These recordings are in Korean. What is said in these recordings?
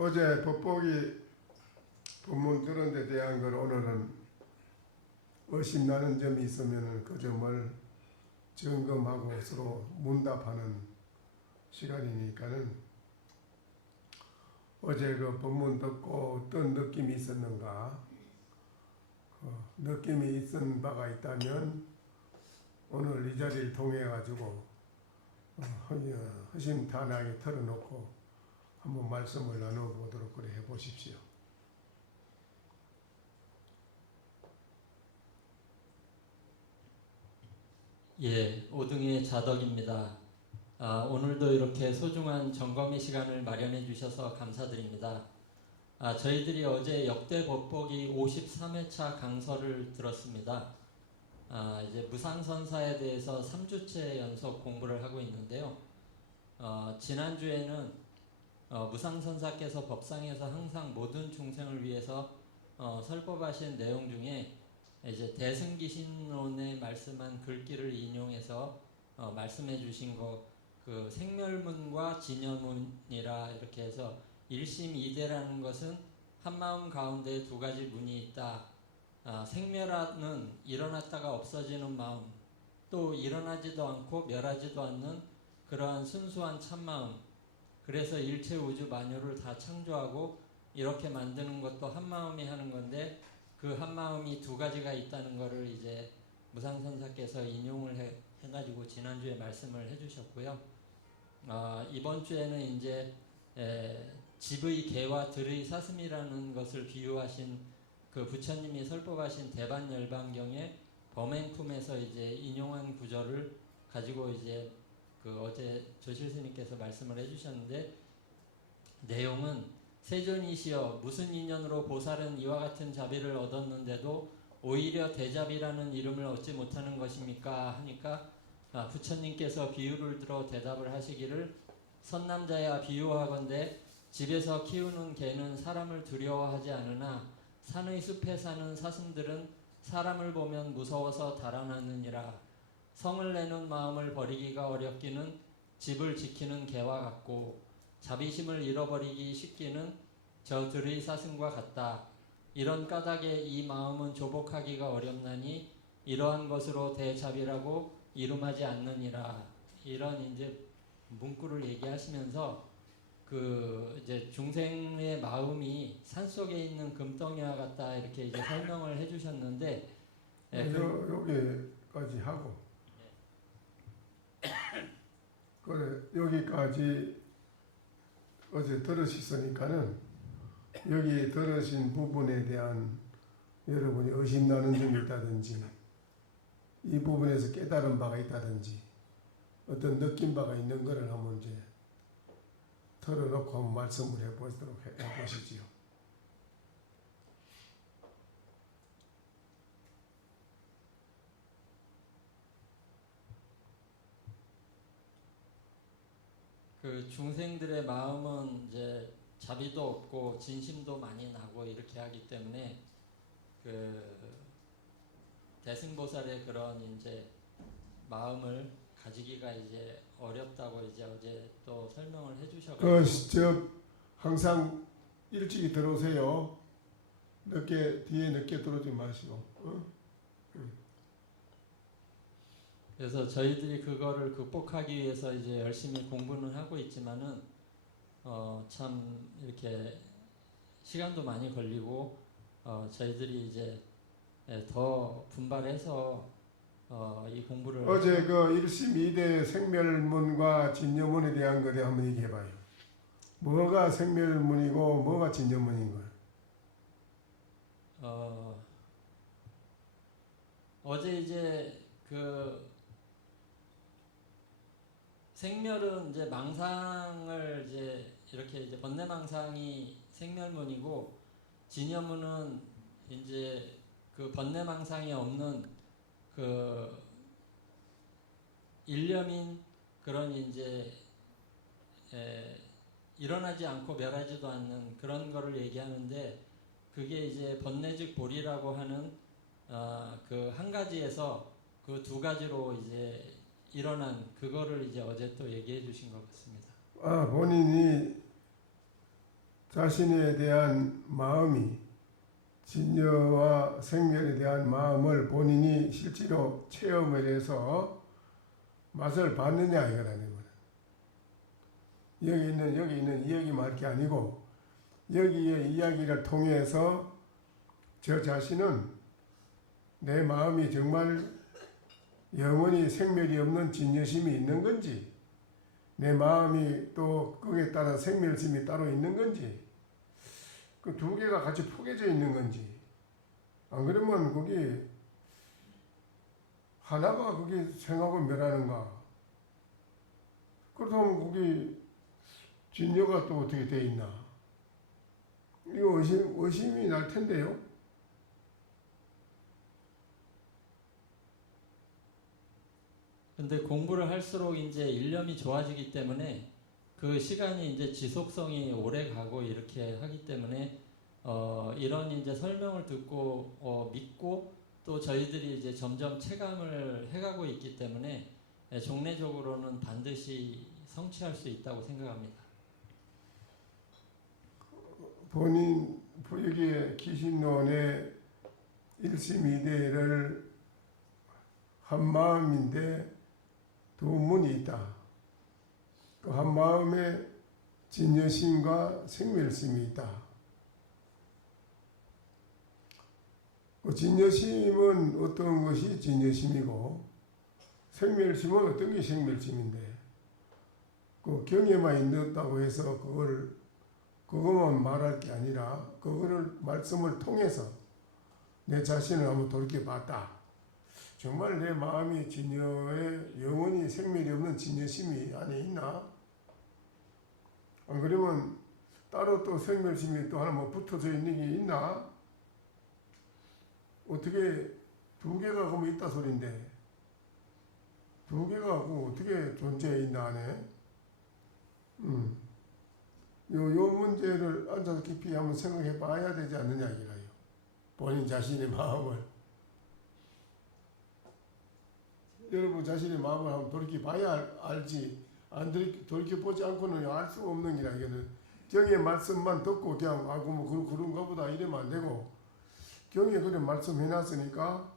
어제 법보기 본문 들은 데 대한 걸 오늘은 의심나는 점이 있으면 그 점을 점검하고 서로 문답하는 시간이니까는 어제 그 본문 듣고 어떤 느낌이 있었는가, 느낌이 있은 바가 있다면 오늘 이 자리를 통해 가지고 허심탄회하게 털어놓고 한번 말씀을 나눠보도록 그래 해보십시오. 예, 오등의 자덕입니다. 오늘도 이렇게 소중한 점검의 시간을 마련해 주셔서 감사드립니다. 저희들이 어제 역대 법보기 53회차 강서를 들었습니다. 이제 무상선사에 대해서 3주째 연속 공부를 하고 있는데요. 지난주에는 무상선사께서 법상에서 항상 모든 중생을 위해서 설법하신 내용 중에 이제 대승기신론에 말씀한 글귀를 인용해서 말씀해 주신 그 생멸문과 진여문이라 이렇게 해서 일심이대라는 것은 한마음 가운데 두 가지 문이 있다. 생멸하는 일어났다가 없어지는 마음, 또 일어나지도 않고 멸하지도 않는 그러한 순수한 참마음, 그래서 일체 우주 만유를 다 창조하고 이렇게 만드는 것도 한마음이 하는 건데 그 한마음이 두 가지가 있다는 것을 이제 무상선사께서 인용을 해가지고 지난주에 말씀을 해주셨고요. 이번 주에는 이제 집의 개와 들의 사슴이라는 것을 비유하신 그 부처님이 설법하신 대반열반경의 범행품에서 이제 인용한 구절을 가지고 이제 그 어제 조실스님께서 말씀을 해주셨는데 내용은 세존이시여 무슨 인연으로 보살은 이와 같은 자비를 얻었는데도 오히려 대자비라는 이름을 얻지 못하는 것입니까? 하니까 부처님께서 비유를 들어 대답을 하시기를 선남자야 비유하건대 집에서 키우는 개는 사람을 두려워하지 않으나 산의 숲에 사는 사슴들은 사람을 보면 무서워서 달아나느니라. 성을 내는 마음을 버리기가 어렵기는 집을 지키는 개와 같고 자비심을 잃어버리기 쉽기는 저 들의 사슴과 같다. 이런 까닭에 이 마음은 조복하기가 어렵나니 이러한 것으로 대자비라고 이름하지 않느니라. 이런 이제 문구를 얘기하시면서 그 이제 중생의 마음이 산속에 있는 금덩이와 같다 이렇게 이제 설명을 해주셨는데 여기까지 하고 그래 여기까지 어제 들으셨으니까는 여기 들으신 부분에 대한 여러분이 의심나는 점이 있다든지 이 부분에서 깨달은 바가 있다든지 어떤 느낀 바가 있는 것을 한번 이제 털어놓고 한번 말씀을 해보시지요. 그 중생들의 마음은 이제 자비도 없고 진심도 많이 나고 이렇게 하기 때문에 그 대승보살의 그런 이제 마음을 가지기가 이제 어렵다고 이제 어제 또 설명을 해주셔가지고 항상 일찍이 들어오세요. 뒤에 늦게 들어오지 마시고. 그래서 저희들이 그거를 극복하기 위해서 이제 열심히 공부는 하고 있지만은 참 이렇게 시간도 많이 걸리고 저희들이 이제 더 분발해서 이 공부를 어제 그 일심이대 생멸문과 진여문에 대한 것에 한번 얘기해봐요. 뭐가 생멸문이고 뭐가 진여문인 거예요? 어제 이제 그 생멸은 이제 망상을 이제 이렇게 이제 번뇌망상이 생멸문이고 진여문은 이제 그 번뇌망상이 없는 그 일념인 그런 이제 일어나지 않고 멸하지도 않는 그런 거를 얘기하는데 그게 이제 번뇌즉 보리라고 하는 그 한 가지에서 그 두 가지로 이제 일어난 그거를 이제 어제 또 얘기해 주신 것 같습니다. 본인이 자신에 대한 마음이 진여와 생멸에 대한 마음을 본인이 실제로 체험을 해서 맛을 봤느냐 이거라는 거예요. 여기 있는 이야기만 할 게 아니고 여기의 이야기를 통해서 저 자신은 내 마음이 정말 영원히 생멸이 없는 진여심이 있는 건지 내 마음이 또 거기에 따라 생멸심이 따로 있는 건지 그 두 개가 같이 포개져 있는 건지 안 그러면 거기 하나가 거기 생하고 멸하는가 그렇다면 거기 진여가 또 어떻게 돼 있나 이거 의심이 날 텐데요. 근데 공부를 할수록 이제 일념이 좋아지기 때문에 그 시간이 이제 지속성이 오래 가고 이렇게 하기 때문에 이런 이제 설명을 듣고 믿고 또 저희들이 이제 점점 체감을 해가고 있기 때문에 종례적으로는 반드시 성취할 수 있다고 생각합니다. 본인 여기에 기신론의 일심이대를 한 마음인데 두 문이 있다. 그 한 마음에 진여심과 생멸심이 있다. 그 진여심은 어떤 것이 진여심이고 생멸심은 어떤 게 생멸심인데 그 경에만 있는다고 해서 그것만 말할 게 아니라 그거를 말씀을 통해서 내 자신을 한번 돌이켜 봤다. 정말 내 마음이 진여에 영원히 생멸이 없는 진여심이 안에 있나? 안 그러면 따로 또 생멸심이 또 하나 뭐 붙어져 있는 게 있나? 어떻게 두 개가 그러면 있다 소린데 두 개가 어떻게 존재해 있나 안에? 요 문제를 앉아서 깊이 한번 생각해 봐야 되지 않느냐 이거예요. 본인 자신의 마음을. 여러분 자신의 마음을 한번 돌이켜 봐야 알지. 안 돌이켜 보지 않고는 알 수가 없는 기라 이거는. 경의 말씀만 듣고 그냥 뭐 그런가 보다 이러면 안 되고 경에 그런 말씀 해놨으니까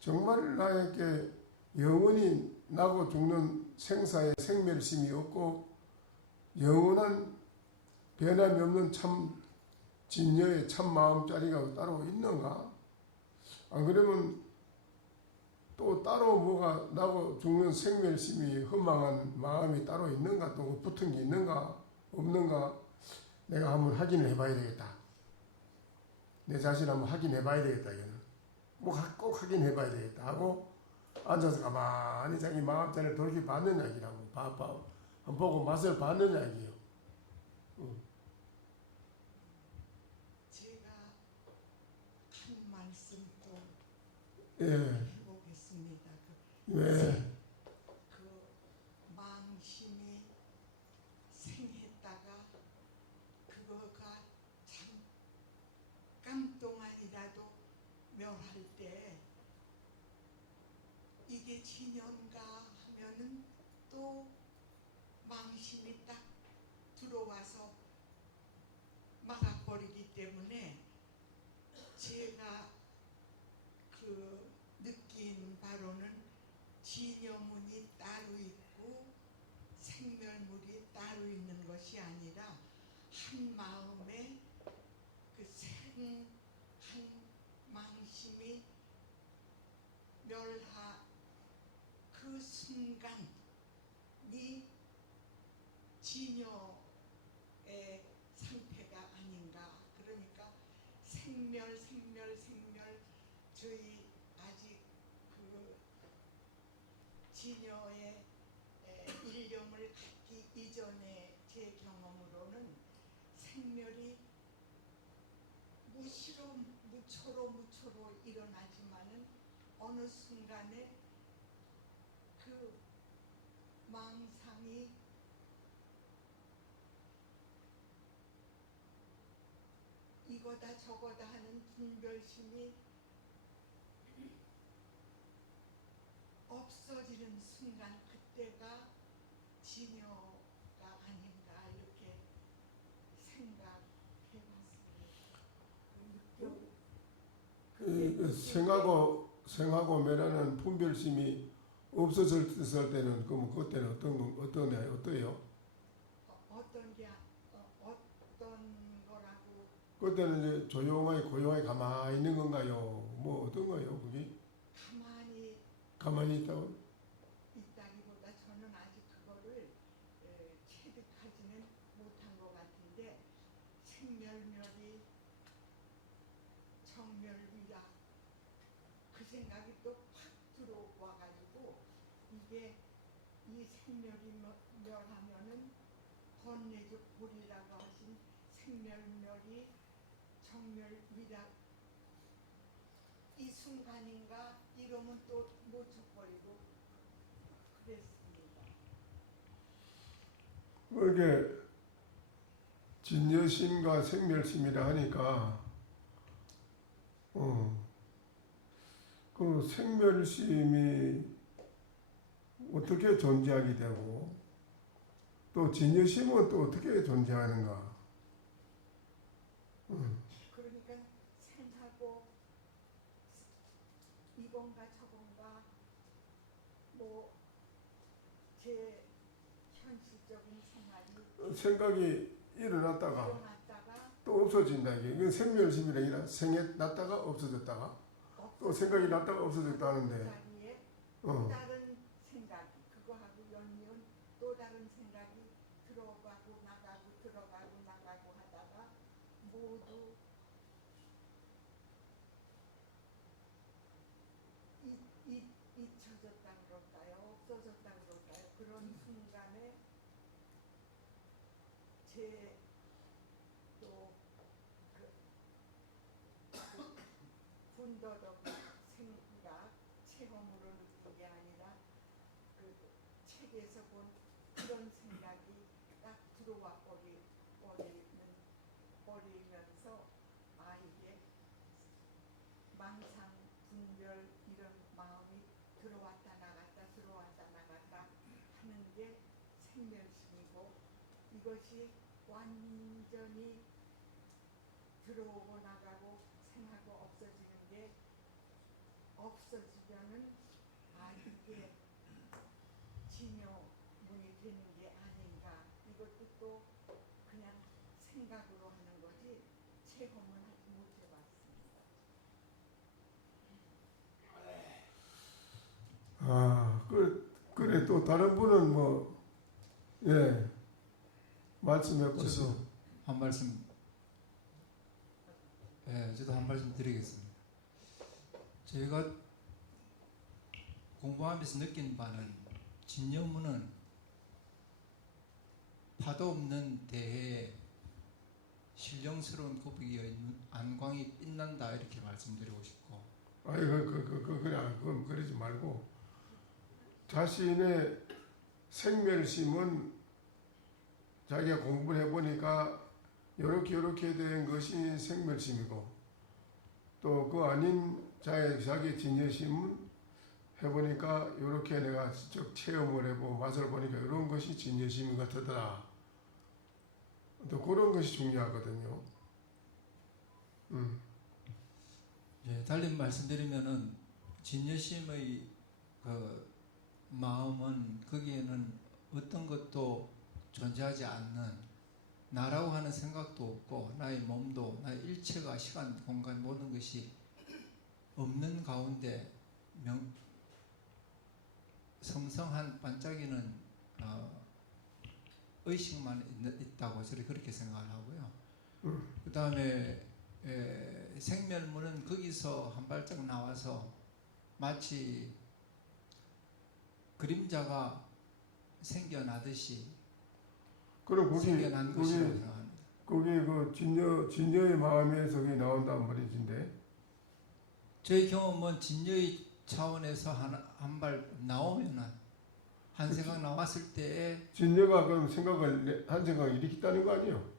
정말 나에게 영원히 나고 죽는 생사의 생멸심이 없고 영원한 변함이 없는 참 진여의 참 마음자리가 따로 있는가? 안 그러면 또 따로 뭐가 나고 죽는 생멸심이 허망한 마음이 따로 있는가? 또 붙은 게 있는가? 없는가? 내가 한번 확인을 해봐야 되겠다. 내 자신 한번 확인해봐야 되겠다. 이거는 꼭 확인해봐야 되겠다 하고 앉아서 가만히 자기 마음자리를 돌이켜 봤느냐 이라고 한번 보고 맛을 봤느냐 이게요. 제가 한 말씀 또 예. 해보겠습니다. 왜? 그 망심이 생했다가 그거가 잠깐 동안이라도 멸할 때 이게 진연가 하면은 또 망심이 딱 들어와서 막아버리기 때문에 제가 그 느낀 바로는 진여문이 따로 있고 생멸물이 따로 있는 것이 아니라 한 마음에 그 생한 망심이 멸하 그 순간이 진여의 상태가 아닌가. 그러니까 생멸 저희 아직 그 진여의 일념을 갖기 이전에 제 경험으로는 생멸이 무초로 일어나지만은 어느 순간에 그 망상이 이거다 저거다 하는 분별심이 없어지는 순간 그때가 진여가 아닌가 이렇게 생각합니다. 생하고 매라는 분별심이 없어졌을 때는 그럼 그때는 어때요? 어떤 거라고 그때는 이제 조용하게 고요하게 가만히 있는 건가요? 뭐 어떤 거예요? 그게 가만히 있다고? 있다기보다 저는 아직 그거를 체득하지는 못한 것 같은데 생멸멸이 정멸위라 그 생각이 또 팍 들어와가지고 이게 이 생멸이 멸하면은 번뇌적 볼이라고 하신 생멸멸이 정멸위라 이 순간인가 이러면 또 놓쳐버리고 그랬습니다. 이게 진여심과 생멸심이라 하니까 그 생멸심이 어떻게 존재하게 되고 또 진여심은 또 어떻게 존재하는가? 그러니까 생하고 이건가 저건가 뭐 제 현실적인 생각이 일어났다가 일어났다가 또 없어진다 이게. 이건 생멸심이라 아니라 생했났다가 없어졌다가 또 생각이 났다가 없어졌다는데 자리에 또 어. 다른 생각이 그거하고 연이은 또 다른 생각이 들어가고 나가고 들어가고 나가고 하다가 모두 잊혀졌다 그럴까요? 없어졌다 그럴까요? 그런 순간에 제또 군더더기 생각 체험으로 느낀 게 아니라 그 책에서 본 그런 생각이 딱 들어와 버리면서 아 이게 망상 분별 이런 마음이 들어왔다 나갔다 하는 게 생멸심이고 이것이 완전히 들어오고 나가고 생하고 없어지는 게 없어지면은 아 이게 진여문이 되는 게 아닌가 이것도 또 그냥 생각으로 하는 거지 체험은 하지 못해봤습니다. 그래 또 다른 분은 뭐 말씀해 보시죠. 저도 한 말씀, 저도 한 말씀 드리겠습니다. 저희가 공부하면서 느낀 바는 진여문은 파도 없는 대해에 신령스러운 고비에 안광이 빛난다 이렇게 말씀드리고 싶고. 그럼 그러지 말고 자신의 생멸심은 자기가 공부를 해보니까 요렇게 된 것이 생멸심이고 또 그 아닌 자기 진여심은 해보니까 요렇게 내가 직접 체험을 해보고 맛을 보니까 이런 것이 진여심인 것 같더라. 또 그런 것이 중요하거든요. 달리 말씀드리면은 진여심의 그 마음은 거기에는 어떤 것도 존재하지 않는 나라고 하는 생각도 없고 나의 몸도 나의 일체가 시간 공간 모든 것이 없는 가운데 성성한 반짝이는 의식만 있다고 저는 그렇게 생각을 하고요. 그 다음에 생멸문은 거기서 한 발짝 나와서 마치 그림자가 생겨나듯이 그럼 거기 생겨난 것이라고 생각합니다. 거기 그 진여의 마음에서 그게 나온다는 말이신데 저희 경험은 진여의 차원에서 한 발 나오면은 한 생각 나왔을 때에 진여가 그럼 한 생각을 일으켰다는 거 아니에요?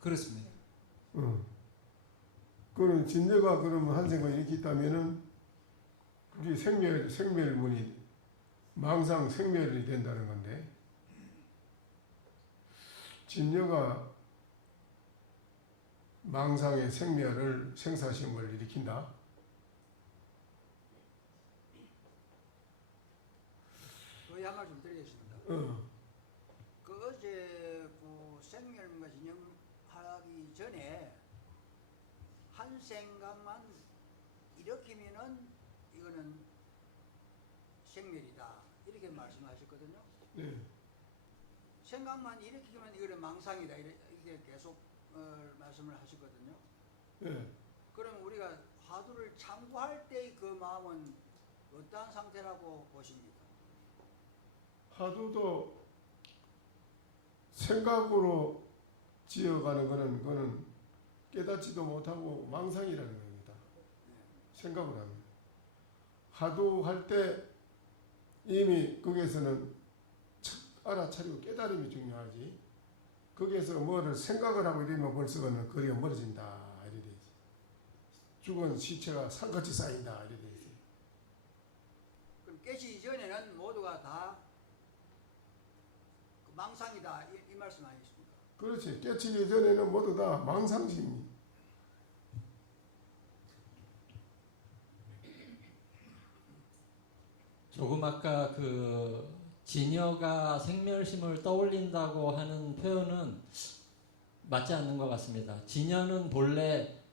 그렇습니다. 그럼 진여가 그러면 한 생각을 일으켰다면은 그게 생멸문이 망상 생멸이 된다는 건데 진여가 망상의 생멸을 생사심을 일으킨다. 거의 한 말씀 드리겠습니다. 그 어제 그 생멸과 진영하기 전에 한 생각만 일으키면은 이거는 생멸이다 이렇게 말씀하셨거든요. 네. 생각만 일으키면 이거는 망상이다 이렇게 계속 말씀을 하시거든요. 네. 그러면 우리가 화두를 참고할 때의 그 마음은 어떠한 상태라고 보십니까? 화두도 생각으로 지어가는 거는 깨닫지도 못하고 망상이라는 겁니다. 생각을 하면. 화두할 때 이미 거기에서는 알아차리고 깨달음이 중요하지. 거기에서 뭐를 생각을 하고 이러면 벌써는 거리가 멀어진다. 이래 되지. 죽은 시체가 산같이 쌓인다. 이래 되지. 그럼 깨시기 전에는 모두가 다 그 망상이다 이 말씀 아니십니까? 그렇지. 깨치기 전에는 모두 다 망상심이. 조금 아까 그 진여가 생멸심을 떠올린다고 하는 표현은 맞지 않는 것 같습니다. 진여는 본래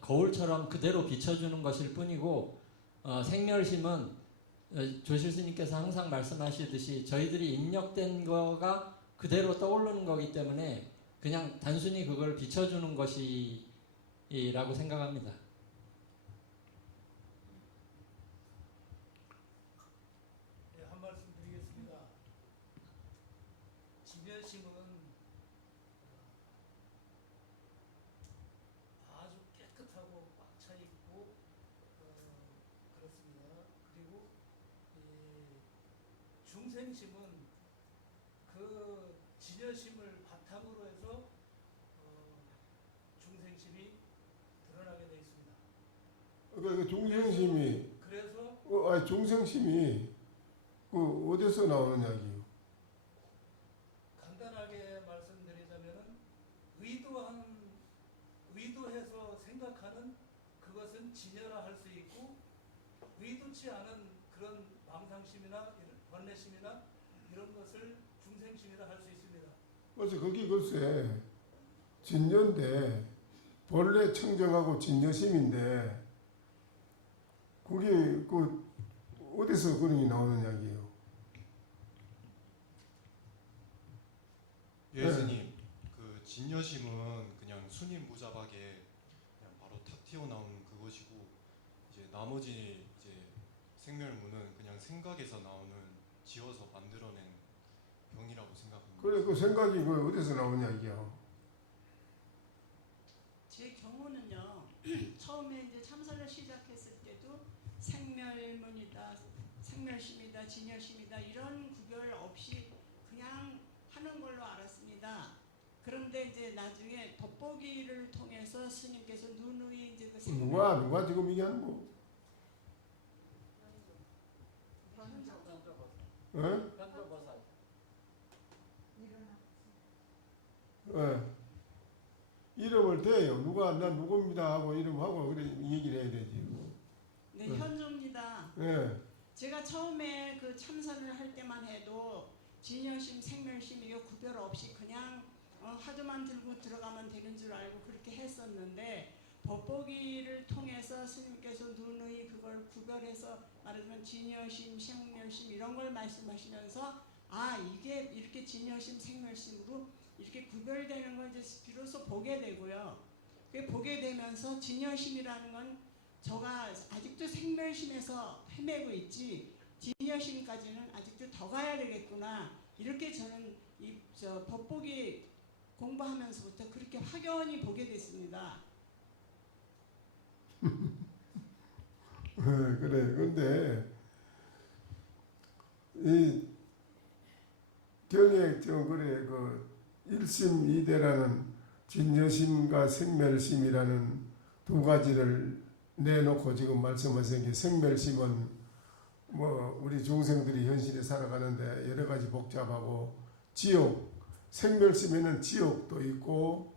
거울처럼 그대로 비춰주는 것일 뿐이고 생멸심은 조실 스님께서 항상 말씀하시듯이 저희들이 입력된 거가 그대로 떠오르는 거기 때문에 그냥 단순히 그걸 비춰주는 것이라고 생각합니다. 네, 한 말씀 드리겠습니다. 진여심은 아주 깨끗하고 꽉 차 있고 그렇습니다. 그리고 중생심은 그 진여심을 바탕으로 해서 중생심이 드러나게 되어 있습니다. 그러니까 중생심이 그래서 아니 중생심이 그 어디서 나오는 이야기요? 간단하게 말씀드리자면은 의도해서 생각하는 그것은 진여라 할 수 있고 의도치 않은 그런 망상심이나 번뇌심이나 이런 것을 중생심이라 할 수 있습니다. 그래서 거기 글쎄 진여인데 본래 청정하고 진여심인데 그게 그 어디서 그런 게 나오는 이야기예요? 예, 스님. 그 진여심은 그냥 순임무잡하게 그냥 바로 탁 튀어나오는 그것이고 이제 나머지 이제 생멸무는 그냥 생각에서 나오는 지어서 만들어낸 병이라고 생각합니다. 그래 그 생각이 그 어디서 나오는 이야기야? 제 경우는요. 처음에 이제 참선을 시작했을 때도 생멸문이다, 생멸심이다, 진여심이다 이런 구별 없이 그냥 하는 걸로 알았습니다. 그런데 이제 나중에 돋보기를 통해서 스님께서 누누이 이제 그 누가 지금 얘기하는 거? 예? 현도보살. 일어나. 예. 이름을 대요. 난 누구입니다 하고 이름하고 그래 얘기를 해야 되지. 네, 현조입니다. 예. 제가 처음에 그 참선을 할 때만 해도 진여심, 생멸심 이거 구별 없이 그냥 화두만 들고 들어가면 되는 줄 알고 그렇게 했었는데 돋보기를 통해서 스님께서 누누이 그걸 구별해서 말하자면 진여심, 생멸심 이런 걸 말씀하시면서 아 이게 이렇게 진여심, 생멸심으로 이렇게 구별되는 걸 이제 비로소 보게 되고요. 그 보게 되면서 진여심이라는 건 저가 아직도 생멸심에서 헤매고 있지 진여심까지는 아직도 더 가야 되겠구나 이렇게 저는 이 돋보기 공부하면서부터 그렇게 확연히 보게 됐습니다. 그래. 근데 이 경에 좀 그래 그 일심이대라는 진여심과 생멸심이라는 두 가지를 내놓고 지금 말씀하신 게 생멸심은 뭐 우리 중생들이 현실에 살아가는데 여러 가지 복잡하고 지옥 생멸심에는 지옥도 있고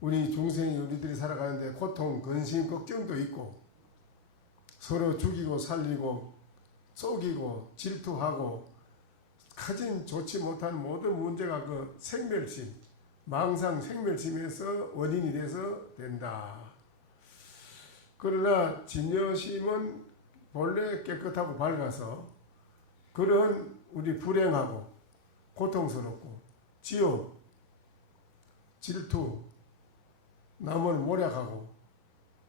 우리 중생이 우리들이 살아가는데 고통, 근심, 걱정도 있고 서로 죽이고 살리고 속이고 질투하고 가진 좋지 못한 모든 문제가 그 생멸심, 망상 생멸심에서 원인이 돼서 된다. 그러나 진여심은 본래 깨끗하고 밝아서 그런 우리 불행하고 고통스럽고 지옥, 질투, 남을 모략하고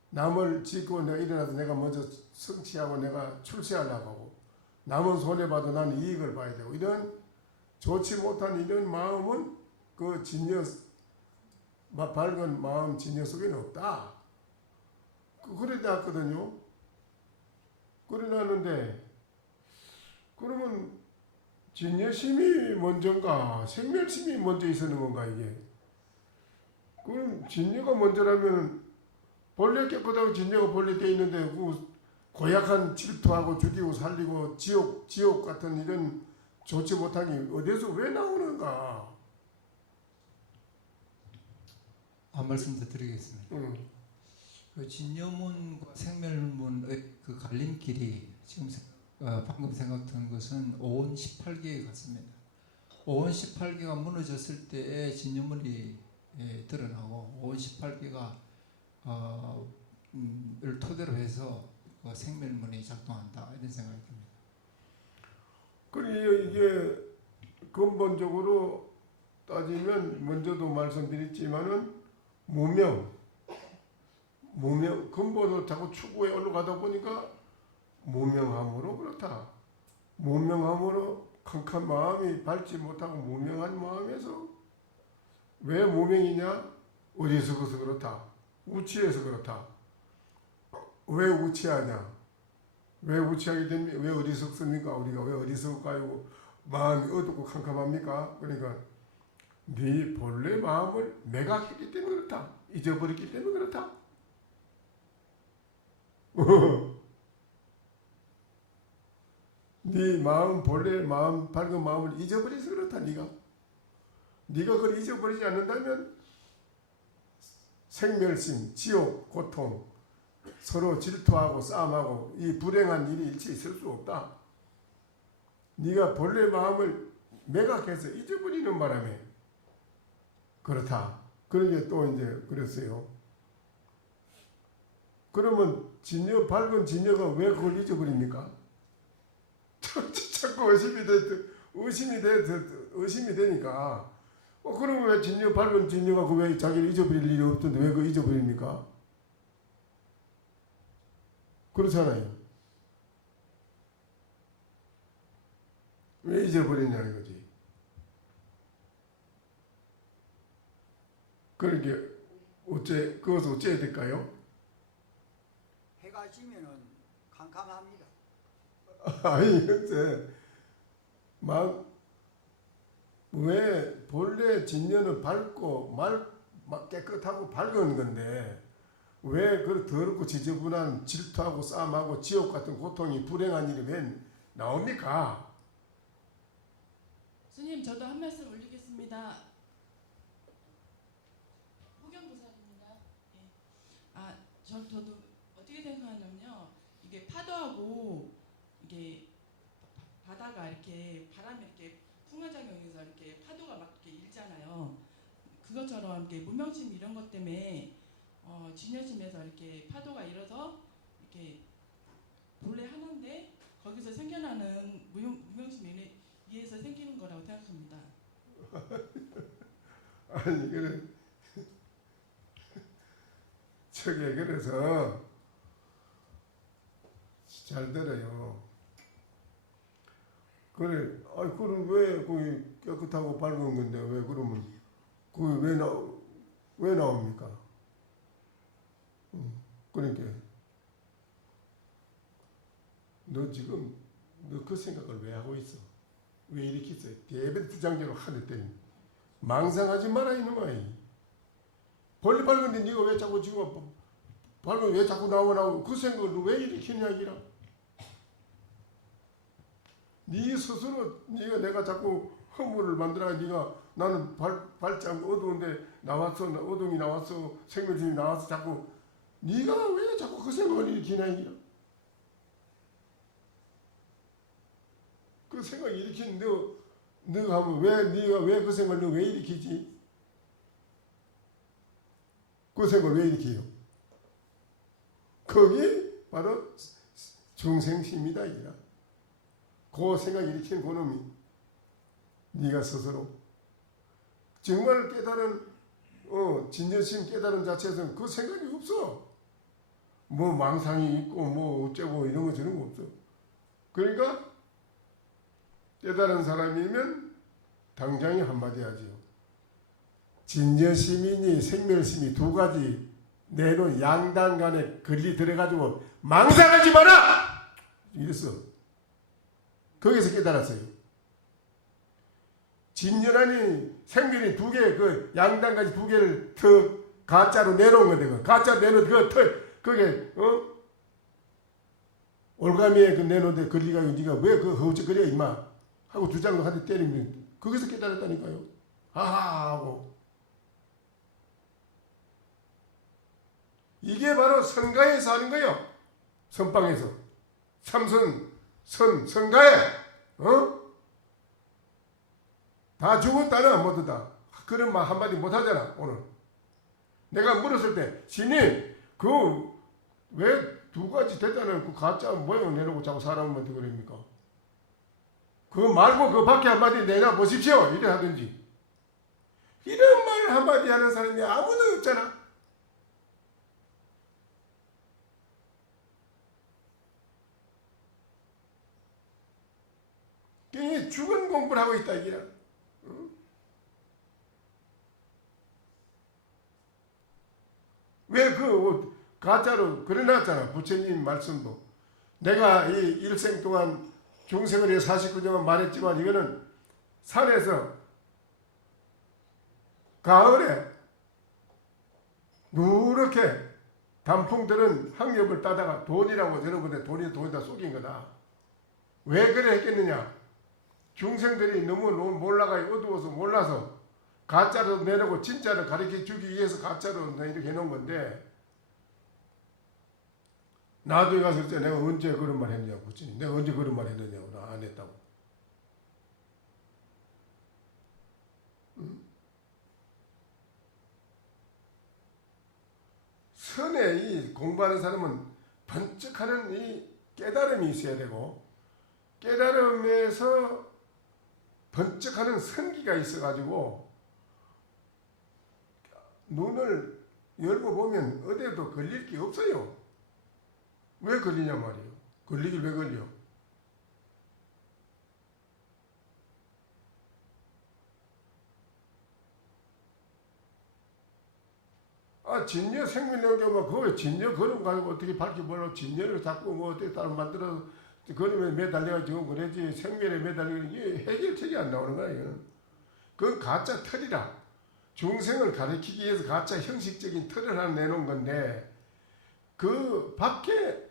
남을 짓고 내가 일어나서 내가 먼저 성취하고 내가 출세하려고 하고 남은 손해봐도 나는 이익을 봐야 되고 이런 좋지 못한 이런 마음은 그 진여 밝은 마음 진여 속에는 없다. 그래 놨거든요. 그래 놨는데 그러면 진여심이 먼저인가 생멸심이 먼저 있었는 건가 이게? 그럼 진여가 먼저라면 본래 깨끗하고 진여가 본래 돼 있는데 그 고약한 질투하고 죽이고 살리고 지옥 같은 이런 좋지 못한 게 어디서 왜 나오는가? 한 말씀 더 드리겠습니다. 그 진여문과 생멸문의 그 갈림길이 지금 방금 생각한 것은 오원 18개에 같습니다. 오원 18개가 무너졌을 때에 진여문이 드러나고 오원 18개가 를 토대로 해서 그 생멸문이 작동한다 이런 생각이 듭니다. 그리고 이게 근본적으로 따지면 먼저도 말씀드렸지만은 무명 근본으로 자꾸 추구에 올라가다 보니까 무명함으로 그렇다. 무명함으로 캄캄 마음이 밝지 못하고 무명한 마음에서 왜 무명이냐? 어리석어서 그렇다. 우치해서 그렇다. 왜 우치하냐? 왜 우치하게 됩니까? 왜 어리석습니까? 우리가 왜 어리석을까요? 마음이 어둡고 캄캄합니까? 그러니까 네 본래 마음을 매각했기 때문에 그렇다. 잊어버렸기 때문에 그렇다. 네 마음 본래 마음 밝은 마음을 잊어버려서 그렇다. 네가 그걸 잊어버리지 않는다면 생멸심, 지옥, 고통, 서로 질투하고 싸움하고 이 불행한 일이 일체 있을 수 없다. 네가 본래 마음을 매각해서 잊어버리는 바람에 그렇다. 그런 게 또 이제 그랬어요. 그러면 밝은 진여가 왜 그걸 잊어버립니까? 자꾸 의심이 되니까. 그러면 왜 밝은 진여가 그 왜 자기를 잊어버릴 일이 없던데 왜 그걸 잊어버립니까? 그렇잖아요. 왜 잊어버리냐 이거지. 그러게 그것을 어째야 될까요? 해가 지면은 캄캄합니다. 아니 근데 왜 본래 진여는 밝고 깨끗하고 밝은 건데 왜 그 더럽고 지저분한 질투하고 싸움하고 지옥 같은 고통이 불행한 일이 왜 나옵니까? 스님, 저도 한 말씀 올리겠습니다. 호경보살입니다. 예. 저도 어떻게 생각하냐면요. 이게 파도하고 이게 바다가 이렇게 바람이 이렇게 풍화작용해서 이렇게 파도가 막 이렇게 일잖아요. 그것처럼 이렇게 무명심 이런 것 때문에 진여심에서 이렇게 파도가 일어서 이렇게 본래 하는데 거기서 생겨나는 무명심에 의해서 생기는 거라고 생각합니다. 아니 그래서 잘 들어요. 그럼 왜 거기 깨끗하고 밝은 건데 왜 그러면 그게 왜 나옵니까? 그러니까 너 그 생각을 왜 하고 있어? 왜 이렇게 있어? 대변 장제로 하늘 때문에 망상하지 마라 이놈아. 본래 밝은데 네가 왜 자꾸 지금 밝은 왜 자꾸 나오고 그 생각을 왜 일으키냐 이라. 네 스스로 네가 내가 자꾸 허물을 만들어 네가 나는 밝지 않고 어두운데 나왔어, 어동이 나왔어, 생명심이 나와서 자꾸 네가 왜 자꾸 그 생각을 일으키냐 이게. 그 생각 일으킨 너가 하면 왜 네가 왜 그 생각을 너 왜 일으키지? 그 생각을 왜 일으켜요? 거기 바로 중생심이다 이거야. 그 생각 일으키는 그놈이 네가 스스로 정말 깨달은 진여심 깨달은 자체에서는 그 생각이 없어. 뭐 망상이 있고 뭐 어쩌고 이런 거 저런 거 없어. 그러니까 깨달은 사람이면 당장에 한마디 하지요. 진여심이니 생멸심이 두 가지 내놓은 양단 간에 걸리 들어가지고 망상하지 마라! 이랬어. 거기서 깨달았어요. 진여라니 생멸이 두 개, 그 양단까지 두 개를 더 가짜로 내놓은 건데, 그 가짜로 내놓은 그게, 올가미에 그 내놓은데 걸리가지고 네가 왜 그 허우적거려, 임마? 하고 두 장로 한 대 때리면, 거기서 깨달았다니까요. 아하! 하고. 이게 바로 선가에서 하는 거예요. 선방에서. 참선, 선가에, 다 죽었다는 모두 다. 그런 말 한마디 못 하잖아, 오늘. 내가 물었을 때, 신이, 왜 두 가지 됐다는 그 가짜 모양을 내놓고 자꾸 사람한테 그럽니까? 그거 말고 그 밖에 한마디 내놔 보십시오. 이래 하든지. 이런 말 한마디 하는 사람이 아무도 없잖아. 괜히 죽은 공부를 하고 있다 이게. 왜 가짜로 그려놨잖아. 부처님 말씀도. 내가 이 일생 동안 중생을 위해 49년만 말했지만 이거는 산에서 가을에 누렇게 단풍 드는 항엽을 따다가 돈이라고 여러분의 돈에다 속인 거다. 왜 그래 했겠느냐? 중생들이 너무 몰라가 어두워서 몰라서 가짜로 내놓고 진짜를 가르쳐 주기 위해서 가짜로 이렇게 해놓은 건데 나중에 가서 내가 언제 그런 말 했냐고 그치? 내가 언제 그런 말 했느냐고 나 안 했다고. 선에 이 공부하는 사람은 번쩍하는 이 깨달음이 있어야 되고 깨달음에서 번쩍하는 선기가 있어가지고 눈을 열고 보면 어디에도 걸릴 게 없어요. 왜 걸리냐 말이에요. 걸리길 왜 걸려? 진여 생명력이면 그거 진여 걸음 가지고 어떻게 밝히 몰라. 진여를 자꾸 뭐 어떻게 따로 만들어서 걸음에 매달려가 지금 그래야지 생명에 매달리는 게 해결책이 안 나오는 거야 이거는. 그건 가짜 틀이라. 중생을 가르치기 위해서 가짜 형식적인 틀을 하나 내놓은 건데 그 밖에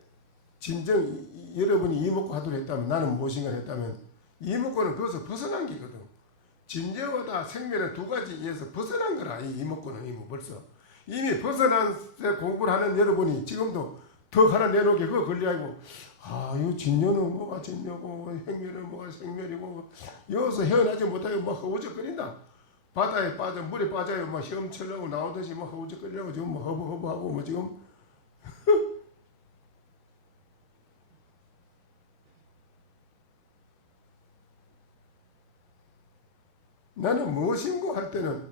진정 여러분이 이목구 하도록 했다면 나는 무엇인가 했다면 이목구는 거기서 벗어난 게거든. 진여보다 생멸의 두 가지에서 벗어난 거라. 이 이목구는 이미 벌써 이미 벗어난 공부를 하는 여러분이 지금도 더 하나 내놓게 그거 걸려가지고 이 진여는 뭐가 진여고 생멸은 뭐가 생멸이고 여기서 헤어나지 못하고 뭐 허우적거린다. 바다에 빠져 물에 빠져요 뭐 헤엄치려고 나오듯이 뭐 허우적거리려고 지금 뭐 허브허브하고 뭐 지금 나는 무엇인고 할 때는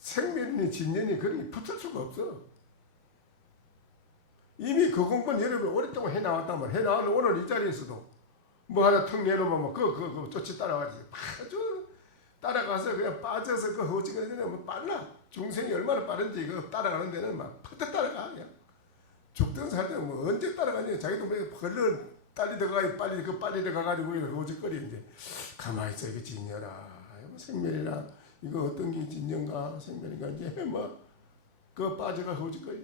생멸이니 진년이 그런 게 붙을 수가 없어. 이미 그 공부는 여러분 오랫동안 해나왔단 말이야. 해나왔는 오늘 이 자리에서도 뭐 하나 턱 내놓으면 뭐 그거 쫓지 따라가지. 아주 따라가서 그냥 빠져서 그 허우적거리는 뭐 빨라. 중생이 얼마나 빠른지 그 따라가는 데는 막 퍼뜩 따라가 그냥. 죽든 살든 뭐 언제 따라가냐. 자기도 뭐 걸러 빨리 들어가가지고 허우적거리 이제 가만히 있어 이거 진여라. 생멸이나 이거 어떤 게 진정가 생멸인가 이제 뭐 그 빠져가 허우적거려.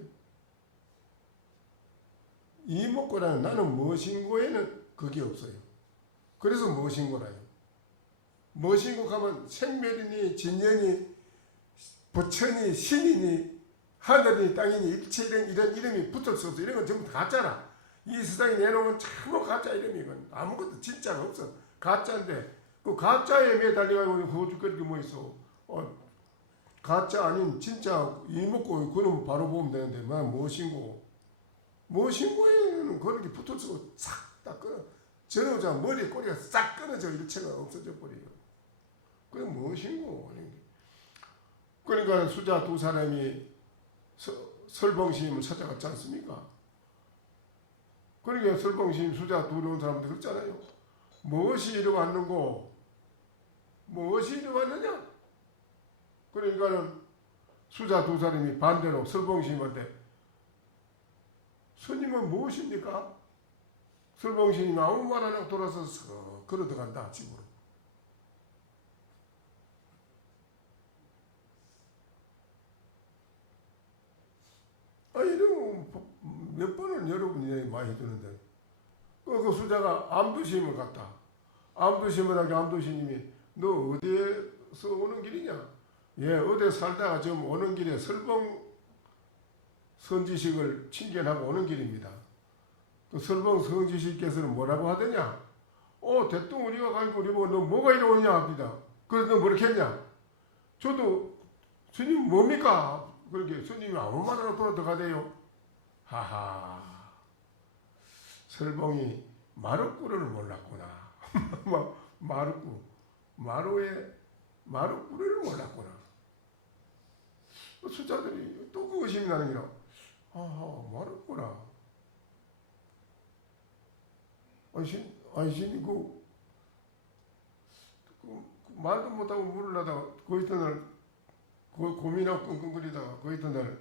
이목구라는 나는 무엇인고에는 그게 없어요. 그래서 무엇인고라요. 무엇인고 하면 생멸이니 진연이 부처니 신이니 하늘이니 땅이니 일체 이런 이름이 붙을 수 없어. 이런 건 전부 가짜라. 이 세상에 내놓은 전부 가짜 이름이건 아무것도 진짜가 없어. 가짜인데 그 가짜에 매달려가지고 거짓거릴 게 뭐 있어. 가짜 아닌 진짜 이먹고 그럼 바로 보면 되는데 무엇인고에는 그런 게 붙을 수가 싹다 끊어. 전후자 머리 꼬리가 싹 끊어져. 일체가 없어져 버리고. 그게 무엇인고. 그러니까 수자 두 사람이 설봉스님을 찾아갔지 않습니까? 그러니까 설봉스님 수자 둘이 온 사람들 그랬잖아요. 무엇이 이루어왔는고? 무엇이 이루어왔느냐? 그러니까는 수자 두 사람이 반대로 설봉스님한테 스님은 무엇입니까? 설봉스님이 아무 말 안 하고 돌아서서 걸어 들어간다 집으로. 이런 몇 번을 여러분이 많이 해주는데 그 수자가 암두심을 갔다. 암두심을 하게 암두심님이 너 어디에서 오는 길이냐? 예, 어디 살다가 지금 오는 길에 설봉 선지식을 친견하고 오는 길입니다. 그 설봉 선지식께서는 뭐라고 하더냐? 대뚱 우리가 가지고 우리 보고 너 뭐가 이리 오냐 합니다. 그래서 너 뭐렇게 했냐? 저도 스님 뭡니까? 그렇게 스님이 아무 말 안 하고 들어가대요. 하하. 설봉이 마루꾸를 몰랐구나. 마루의 마루꾸를 몰랐구나. 수자들이 또 그 의심이 나는 게라. 마루꾸라. 아이신 그 말도 못하고 물으려다가 그 이튿날 고민하고 끙끙거리다가 그 이튿날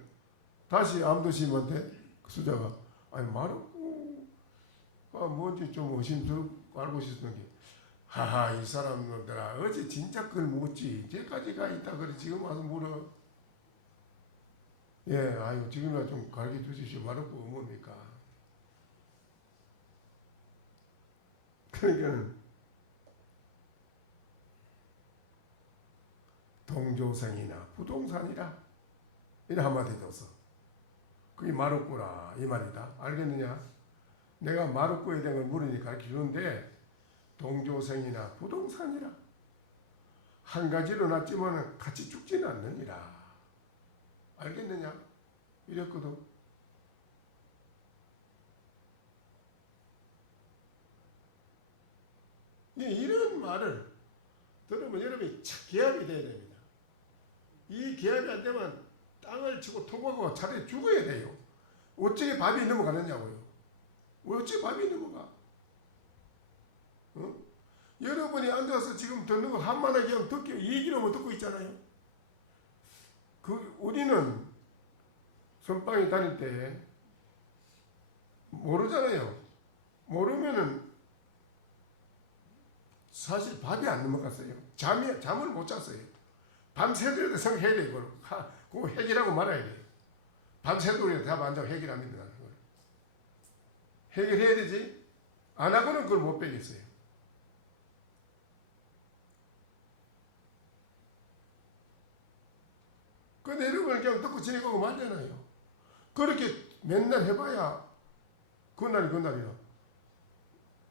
다시 암도심한테 수자가 마루꾸가 뭔지 좀 의심스럽고 알고 싶은 게 하하 이 사람들아 어제 진짜 그걸 묻지 이제까지 가 있다 그래 지금 와서 물어. 예, 아유 지금이라 좀 가르쳐 주십시오. 마루꾸 뭡니까? 그러니까는 동조생이나 부동산이라 이런 한마디 뒀어. 그게 마루꾸라 이 말이다. 알겠느냐? 내가 마루꾸에 대한 걸 물으니까 가르쳐 주는데 동조생이나 부동산이라 한 가지로 났지만 같이 죽지는 않느니라. 알겠느냐? 이랬거든. 이런 말을 들으면 여러분이 계합이 돼야 됩니다. 이 계합이 안 되면 땅을 치고 통하고 차라리 죽어야 돼요. 어떻게 밥이 넘어가느냐고요. 어떻게 밥이 넘어가? 여러분이 앉아서 지금 듣는 거 한마디 그냥 듣고 얘기로만 듣고 있잖아요. 우리는 선방에 다닐 때 모르잖아요. 모르면은 사실 밥이 안 넘어갔어요. 잠을 못 잤어요. 밤새도록 생각해야 돼요. 그거 해결하고 말아야 돼요. 밤새도록 답 안 자고 해결하면 된다는 걸. 해결해야 되지. 안 하고는 그걸 못 빼겠어요. 근데 이런 걸 그냥 듣고 지내고 말잖아요. 그렇게 맨날 해봐야 그날이야.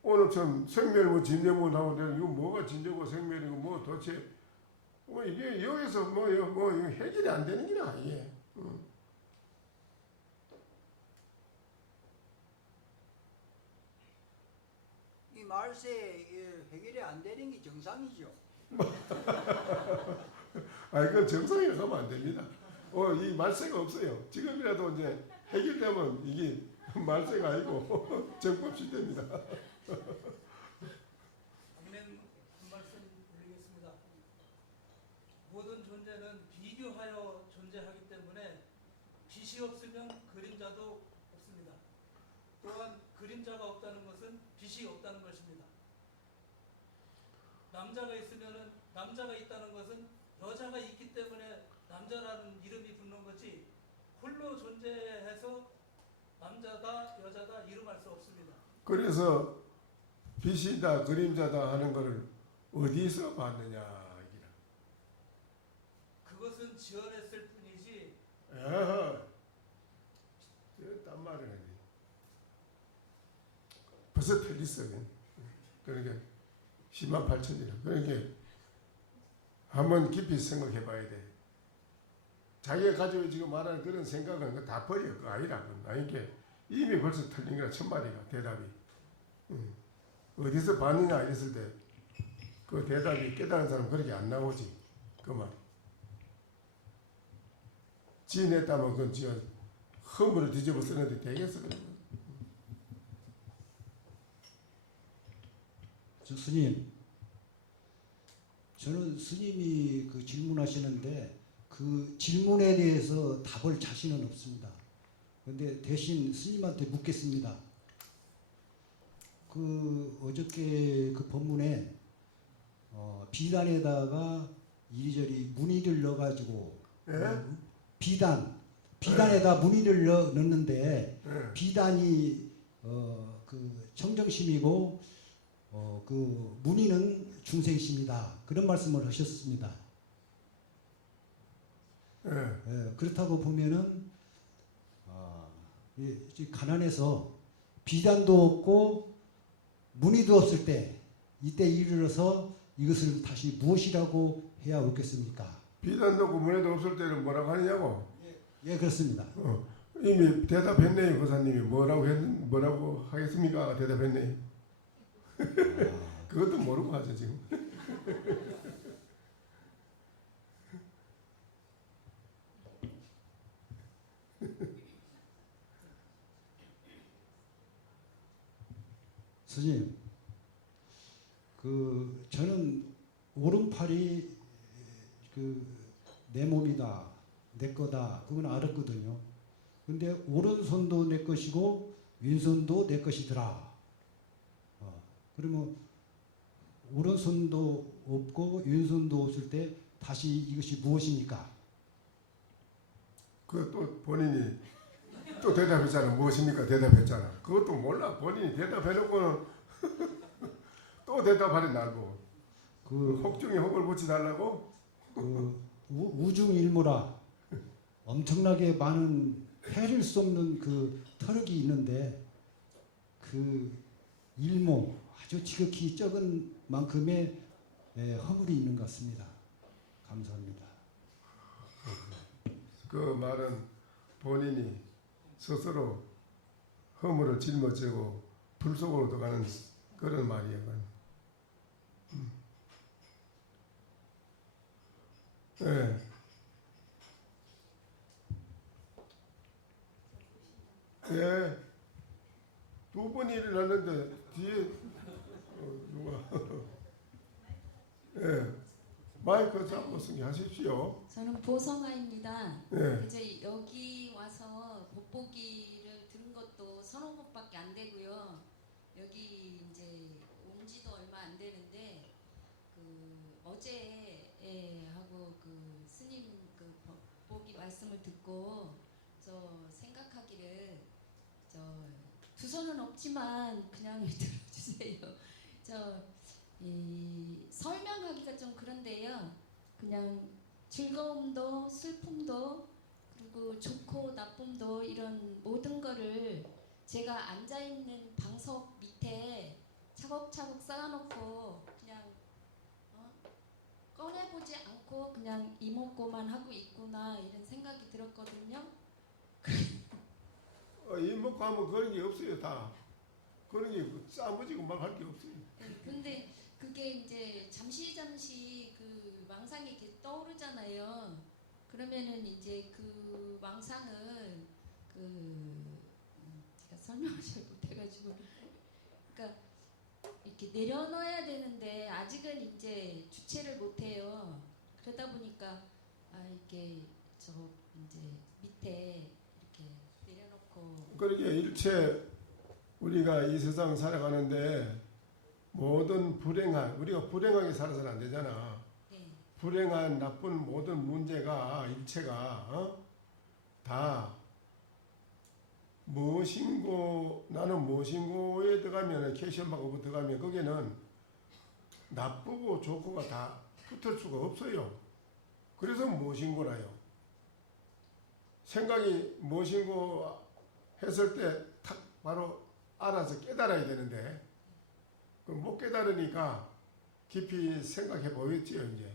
오늘처럼 생멸 진정모 나오는데 이거 뭐가 진정모 생멸이고 뭐 도대체 이게 여기서 이거 해결이 안 되는 게라 이게. 이 말세 해결이 안 되는 게 정상이죠. 그건 정상에 가면 안 됩니다. 이 말세가 없어요. 지금이라도 이제 해결되면 이게 말세가 아니고 정법 시대입니다. 한 말씀 드리겠습니다. 모든 존재는 비교하여 존재하기 때문에 빛이 없으면 그림자도 없습니다. 또한 그림자가 없다는 것은 빛이 없다는 것입니다. 남자가 있으면 남자가 있다는 것은 여자가 있기 때문에 남자라는 이름이 붙는 거지 홀로 존재해서 남자다 여자다 이름할 수 없습니다. 그래서 빛이다 그림자다 하는 것을 어디서 봤느냐. 그것은 지어냈을 벌써 틀렸어요. 그러니까 10만 8천이라. 그러니까 한번 깊이 생각해 봐야 돼. 자기가 가지고 지금 말하는 그런 생각은 그거 다 버려. 그거 아니라. 아니니까 이미 벌써 틀린 거야. 첫 마디가 대답이. 어디서 반이나 이랬을 때 그 대답이 깨달은 사람 그렇게 안 나오지. 그 말. 지 냈다면 그건 지가 허물을 뒤집어 쓰는데 되겠어. 그래. 저 스님, 저는 스님이 그 질문하시는데 그 질문에 대해서 답을 자신은 없습니다. 그런데 대신 스님한테 묻겠습니다. 그 어저께 그 법문에 비단에다가 이리저리 무늬를 넣어가지고 예? 비단에다 무늬를 넣는데 예. 비단이 그 청정심이고 그 무늬는 중생심이다. 그런 말씀을 하셨습니다. 예. 예, 그렇다고 보면은 가난해서 비단도 없고 무늬도 없을 때 이때 이르러서 이것을 다시 무엇이라고 해야 옳겠습니까? 비단도 없고 문에도 없을 때는 뭐라고 하느냐고? 예, 그렇습니다. 이미 대답했네요. 보사님이 뭐라고 하겠습니까? 대답했네요. 그것도 모르고 하죠 지금. 스님, 저는 오른팔이 내 몸이다, 내 거다, 그건 알았거든요. 근데 오른손도 내 것이고 왼손도 내 것이더라. 그러면 오른손도 없고 왼손도 없을 때 다시 이것이 무엇입니까? 그것도 본인이 또 대답했잖아. 무엇입니까? 대답했잖아. 그것도 몰라. 본인이 대답해놓고는 또 대답하래 나고. 혹중에 혹을 붙여달라고? 우중일모라 엄청나게 많은 헤릴 수 없는 그 터럭이 있는데 그 일모 아주 지극히 적은 만큼의 허물이 있는 것 같습니다. 감사합니다. 그 말은 본인이 스스로 허물을 짊어지고 불 속으로 들어가는 그런 말이에요. 예. 예. 두 번이 일어났는데 뒤에 누가 예. 마이크 잡고 승계하십시오. 저는 보성아입니다. 예. 이제 여기 와서 돋보기를 들은 것도 서너 번밖에 안 되고요. 여기 이제 온 지도 얼마 안 되는데 어제 하고 스님 돋보기 말씀을 듣고 저 생각하기를 두 손은 없지만 그냥 들어주세요. 설명하기가 좀 그런데요. 그냥 즐거움도 슬픔도 그리고 좋고 나쁨도 이런 모든 거를 제가 앉아있는 방석 밑에 차곡차곡 쌓아놓고 그냥 꺼내보지 않고 그냥 이먹고만 하고 있구나 이런 생각이 들었거든요. 이먹고 하면 그런 게 없어요. 다 그런 게 싸무지고 막 할 게 없어요. 근데 그게 이제 잠시 그 망상이 이렇게 떠오르잖아요. 그러면은 이제 그 망상은 제가 설명을 잘 못해가지고 그러니까 이렇게 내려놔야 되는데 아직은 이제 주체를 못해요. 그러다 보니까 이렇게 이제 밑에 이렇게 내려놓고 그러니까 일체 우리가 이 세상 살아가는데 모든 우리가 불행하게 살아서는 안 되잖아. 네. 불행한 나쁜 모든 문제가 일체가 다 무엇인고 나는 무엇인고에 들어가면 캐시엄하고 들어가면 거기는 나쁘고 좋고가 다 붙을 수가 없어요. 그래서 무엇인고라요. 생각이 무엇인고 했을 때 탁 바로 알아서 깨달아야 되는데 그 못 깨달으니까 깊이 생각해 보겠지요. 이제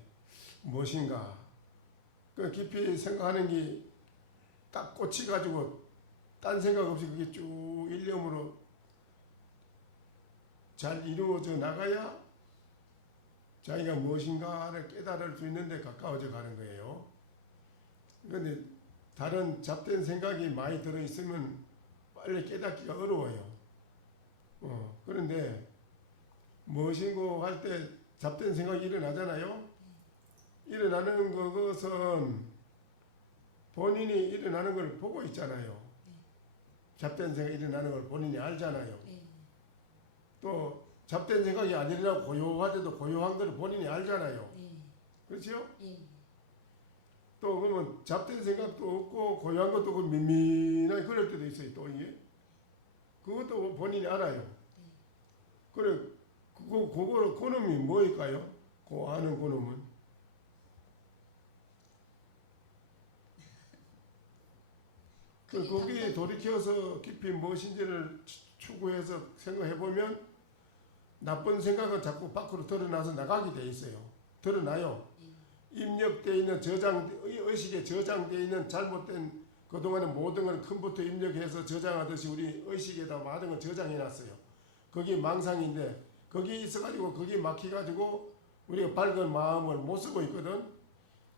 무엇인가 그 깊이 생각하는 게 딱 꽂혀가지고 딴 생각 없이 그게 쭉 일념으로 잘 이루어져 나가야 자기가 무엇인가를 깨달을 수 있는데 가까워져 가는 거예요. 그런데 다른 잡된 생각이 많이 들어있으면 빨리 깨닫기가 어려워요. 그런데 무엇인고 할 때 잡된 생각이 일어나잖아요. 일어나는 것은 본인이 일어나는 걸 보고 있잖아요. 잡된 생각이 일어나는 걸 본인이 알잖아요. 또 잡된 생각이 안 일어나고 고요할 때도 고요한 걸 본인이 알잖아요. 그렇죠? 또 그러면 잡된 생각도 없고 고요한 것도 없고 민민하게 그럴 때도 있어요. 또 이게 그것도 본인이 알아요. 그래 그놈이 뭐일까요? 그 아는 그놈은 거기에 돌이켜서 깊이 무엇인지를 추구해서 생각해 보면 나쁜 생각은 자꾸 밖으로 드러나서 나가게 돼 있어요. 드러나요. 입력되어 있는 의식에 저장되어 있는 잘못된 그동안의 모든 걸 컴퓨터 입력해서 저장하듯이 우리 의식에다 모든 걸 저장해 놨어요. 그게 망상인데 거기에 있어가지고 거기에 막혀가지고 우리가 밝은 마음을 못 쓰고 있거든.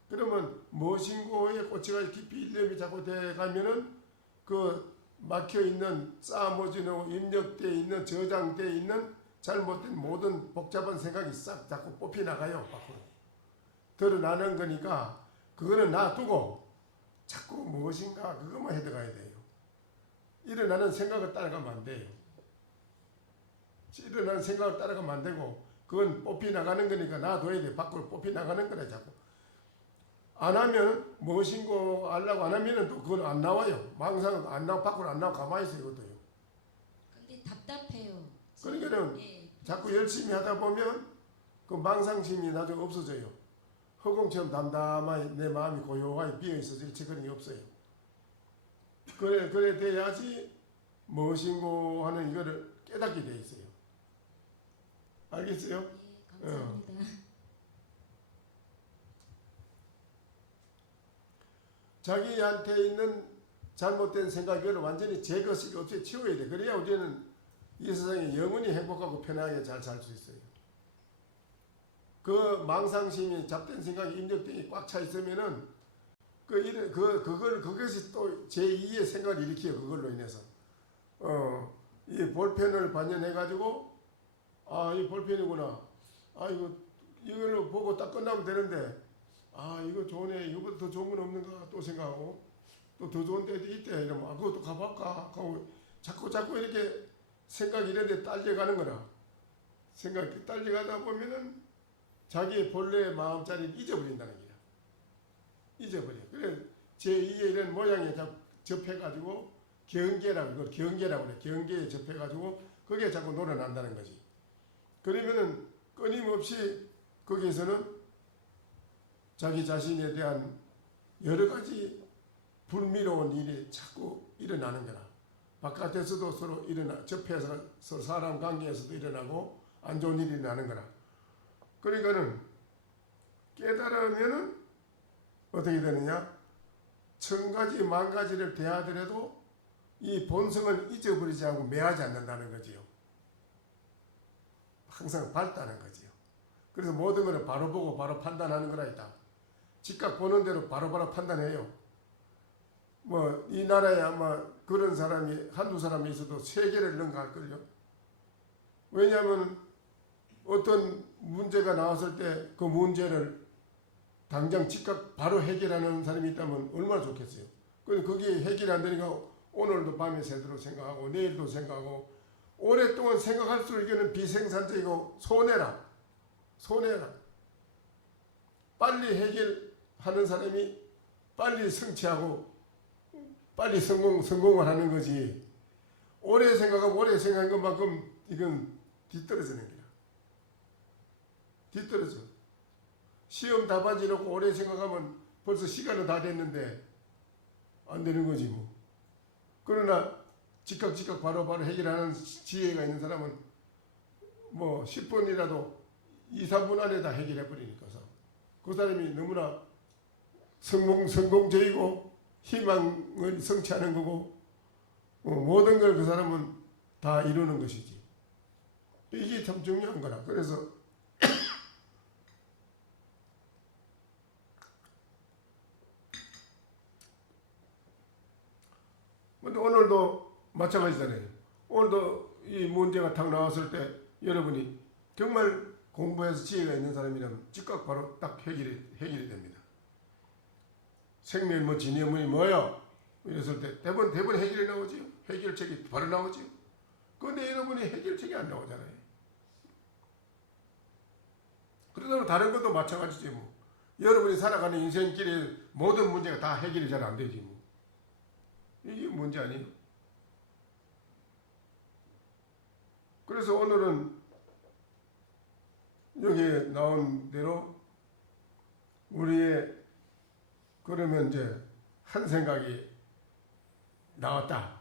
그러면 무엇인고에 꽂혀가 깊이 일념이 자꾸 돼가면은 그 막혀있는 쌓아모지는 입력되어 있는 저장되어 있는 잘못된 모든 복잡한 생각이 싹 자꾸 뽑히 나가요. 밖으로 드러나는 거니까 그거는 놔두고 자꾸 무엇인가 그것만 해들어가야 돼요. 일어나는 생각을 따라가면 안 돼요. 일어나는 생각을 따라가면 안 되고 그건 뽑히 나가는 거니까 놔둬야 돼. 밖으로 뽑히 나가는 거래 자꾸. 안 하면 무엇인고 알라고 안 하면은 또 그건 안 나와요. 망상은 안 나와 밖으로 안 나와 가만히 있어요. 이것도요. 근데 답답해요. 그러니까는 자꾸 열심히 하다 보면 그 망상심이 나중에 없어져요. 허공처럼 담담하게 내 마음이 고요하게 비어 있어서 일체 그런 게 없어요. 그래 돼야지 무엇인고 하는 이거를 깨닫게 돼 있어요. 알겠어요? 예, 감사합니다. 자기한테 있는 잘못된 생각을 완전히 제거시켜 없이 치워야 돼. 그래야 우리는 이 세상에 영원히 행복하고 편하게 잘 살 수 있어요. 그 망상심이 잡된 생각이 입력되기 꽉 차 있으면은 그것이 또 제2의 생각을 일으켜요. 그걸로 인해서 이 볼펜을 반연해가지고 이 볼펜이구나. 이걸로 보고 딱 끝나면 되는데 이거 좋네. 이거보다 더 좋은 건 없는가 또 생각하고 또 더 좋은 데도 있대. 이러면 그것도 가볼까 하고 자꾸 이렇게 생각이 이런 데 딸려가는 거라. 생각이 딸려가다 보면은 자기의 본래의 마음자리를 잊어버린다는 거야. 잊어버려. 그래 제2의 이런 모양에 접해가지고 경계라고 그래. 경계에 접해가지고 그게 자꾸 놀아난다는 거지. 그러면은 끊임없이 거기에서는 자기 자신에 대한 여러 가지 불미로운 일이 자꾸 일어나는 거라. 바깥에서도 서로 접해서 서로 사람 관계에서도 일어나고 안 좋은 일이 일어나는 거라. 그러니까는 깨달으면은 어떻게 되느냐? 1000가지 만가지를 대하더라도 이 본성을 잊어버리지 않고 매하지 않는다는 거지요. 항상 밝다는 거지요. 그래서 모든 것을 바로 보고 바로 판단하는 거라 있다. 즉각 보는 대로 바로바로 판단해요. 이 나라에 아마 그런 사람이 한두 사람이 있어도 세계를 능가할걸요. 왜냐하면 어떤 문제가 나왔을 때 그 문제를 당장 즉각 바로 해결하는 사람이 있다면 얼마나 좋겠어요. 근데 그게 해결이 안 되니까 오늘도 밤에 새도록 생각하고 내일도 생각하고 오랫동안 생각할수록 이거는 비생산적이고 손해라. 빨리 해결하는 사람이 빨리 성취하고 빨리 성공을 하는 거지. 오래 생각하고 오래 생각한 것만큼 이건 뒤떨어지는 거야. 뒤떨어져. 시험 답안지 놓고 오래 생각하면 벌써 시간은 다 됐는데 안 되는 거지 뭐. 그러나 즉각 바로 해결하는 지혜가 있는 사람은 뭐 10분이라도 2, 3분 안에 다 해결해 버리니까서 그 사람이 너무나 성공적이고 희망을 성취하는 거고 모든 걸 그 사람은 다 이루는 것이지. 이게 참 중요한 거라. 그래서 근데 오늘도 마찬가지잖아요. 오늘도 이 문제가 탁 나왔을 때 여러분이 정말 공부해서 지혜가 있는 사람이라면 즉각 바로 딱 해결이 됩니다. 생명 뭐 진여문이 뭐요? 이랬을 때 대부분 해결이 나오지요. 해결책이 바로 나오지요. 그런데 여러분이 해결책이 안 나오잖아요. 그러다가 다른 것도 마찬가지지 뭐. 여러분이 살아가는 인생길에 모든 문제가 다 해결이 잘 안 되지 뭐. 이게 문제 아니에요? 그래서 오늘은 여기에 나온 대로 우리의 그러면 이제 한 생각이 나왔다.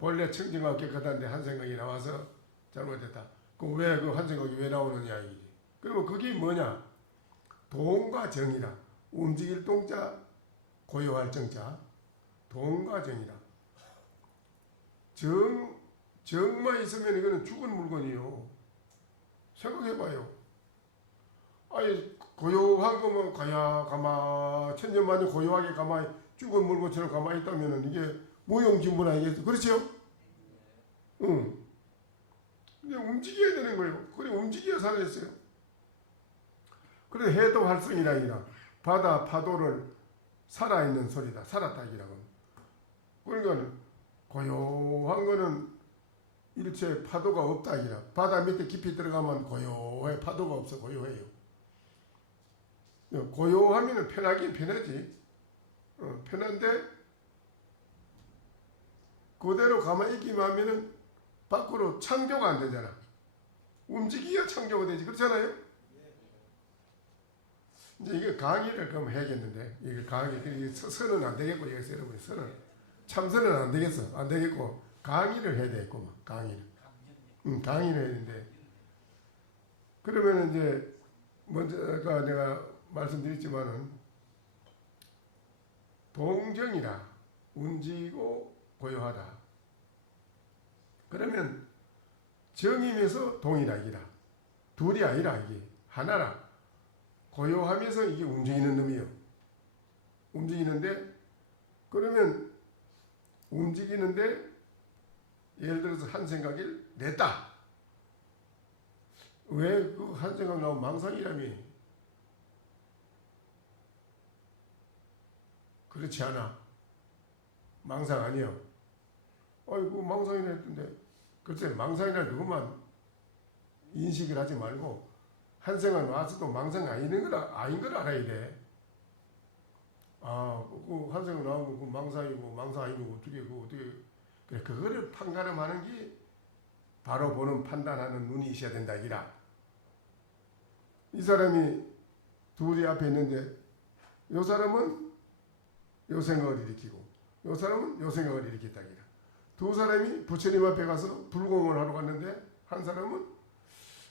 본래 청정하고 깨끗한데 한 생각이 나와서 잘못했다. 그럼 왜 그 한 생각이 왜 나오느냐 이게. 그러면 그게 뭐냐? 동과 정이다. 움직일 동자, 고요할 정자. 동과 정이다. 정만 있으면 이거는 죽은 물건이요. 생각해봐요. 아니 고요한 거면 가만 천년만년 고요하게 가만히 죽은 물건처럼 가만히 있다면 이게 무용진물 아니겠어? 그렇죠? 응. 근데 움직여야 되는 거예요. 그래 움직여야 살아있어요. 그래 해도 활성이라 아니라 바다 파도를 살아있는 소리다. 살았다 이라고. 그러니까 고요한 거는 일체 파도가 없다 이라. 바다 밑에 깊이 들어가면 고요해. 파도가 없어. 고요해요. 고요하면 편하긴 편하지. 편한데 그대로 가만히 있기만 하면은 밖으로 창조가 안 되잖아. 움직이야 창조가 되지. 그렇잖아요? 이제 이게 강의를 그럼 해야겠는데, 이게 강의, 선은 안 되겠고, 여기서 여러분이 선은. 참선은 안 되겠어. 안 되겠고, 강의를 해야 되겠구만, 강의를. 강의를 해야 되는데. 그러면 이제, 먼저, 아까 내가 말씀드렸지만은, 동정이라, 움직이고 고요하다. 그러면, 정이면서 동이라, 이라. 둘이 아니라, 이게. 하나라. 고요하면서 이게 움직이는 놈이요. 움직이는데, 그러면 움직이는데, 예를 들어서 한 생각을 냈다. 왜 그 한 생각 나오면 망상이라며? 그렇지 않아. 망상 아니요. 아이고, 망상이라 했던데. 글쎄, 망상이라 그것만 인식을 하지 말고, 한 생각 나와서도 망상이 아닌 걸 알아야 돼. 아, 그 한 생각 나오면 그 망상이고 망상 아니고 어떻게 그래 그거를 판가름하는 게 바로 보는 판단하는 눈이 있어야 된다 이라. 이 사람이 둘이 앞에 있는데 요 사람은 요 생각을 일으키고 요 사람은 요 생각을 일으켰다 이라. 두 사람이 부처님 앞에 가서 불공을 하러 갔는데 한 사람은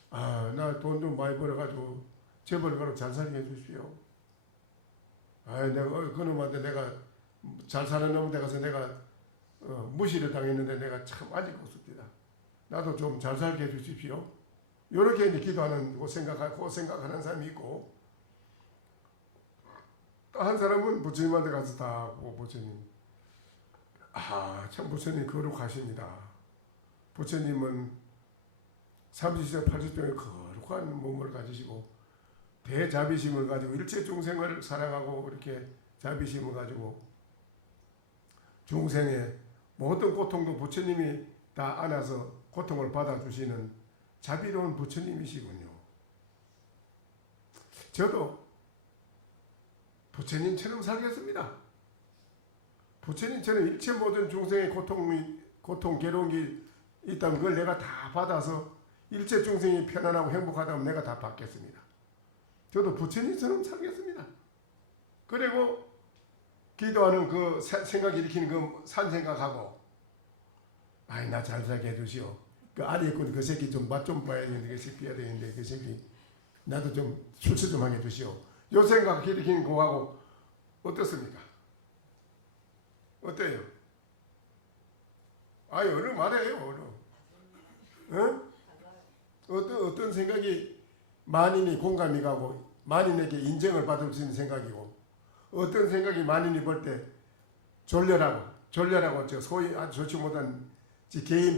아, 나 돈 좀 많이 벌어가지고 재벌가로 잘 살게 해주십시오. 아, 내가 그놈한테 내가 잘 사는 놈한테 가서 내가 무시를 당했는데 내가 참 아직도 없습니다. 나도 좀 잘 살게 해주십시오. 이렇게 이제 기도하는 생각하는 사람이 있고 또 한 사람은 부처님한테 가서 다 부처님 아, 참 부처님 거룩하십니다. 부처님은 30세 80병의 거룩한 몸을 가지시고 대자비심을 가지고 일체 중생을 사랑하고 이렇게 자비심을 가지고 중생의 모든 고통도 부처님이 다 안아서 고통을 받아주시는 자비로운 부처님이시군요. 저도 부처님처럼 살겠습니다. 부처님처럼 일체 모든 중생의 고통, 괴로운 게 있다면 그걸 내가 다 받아서 일체 중생이 편안하고 행복하다면 내가 다 받겠습니다. 저도 부처님처럼 살겠습니다. 그리고 기도하는 그 생각 일으키는 그 산생각하고 아이 나 잘 살게 해주시오. 그 아래 있고 그 새끼 좀 맛 좀 봐야 되는데 그 새끼 해야 되는데 그 새끼 나도 좀 출세 좀 하게 해주시오. 요 생각 일으키는 거하고 어떻습니까? 어때요? 아이 어느 말해요 어느. 어? 어떤 생각이 만인이 공감이 가고 만인에게 인정을 받을 수 있는 생각이고 어떤 생각이 만인이 볼 때 졸려라고 저 소위 아주 좋지 못한 개인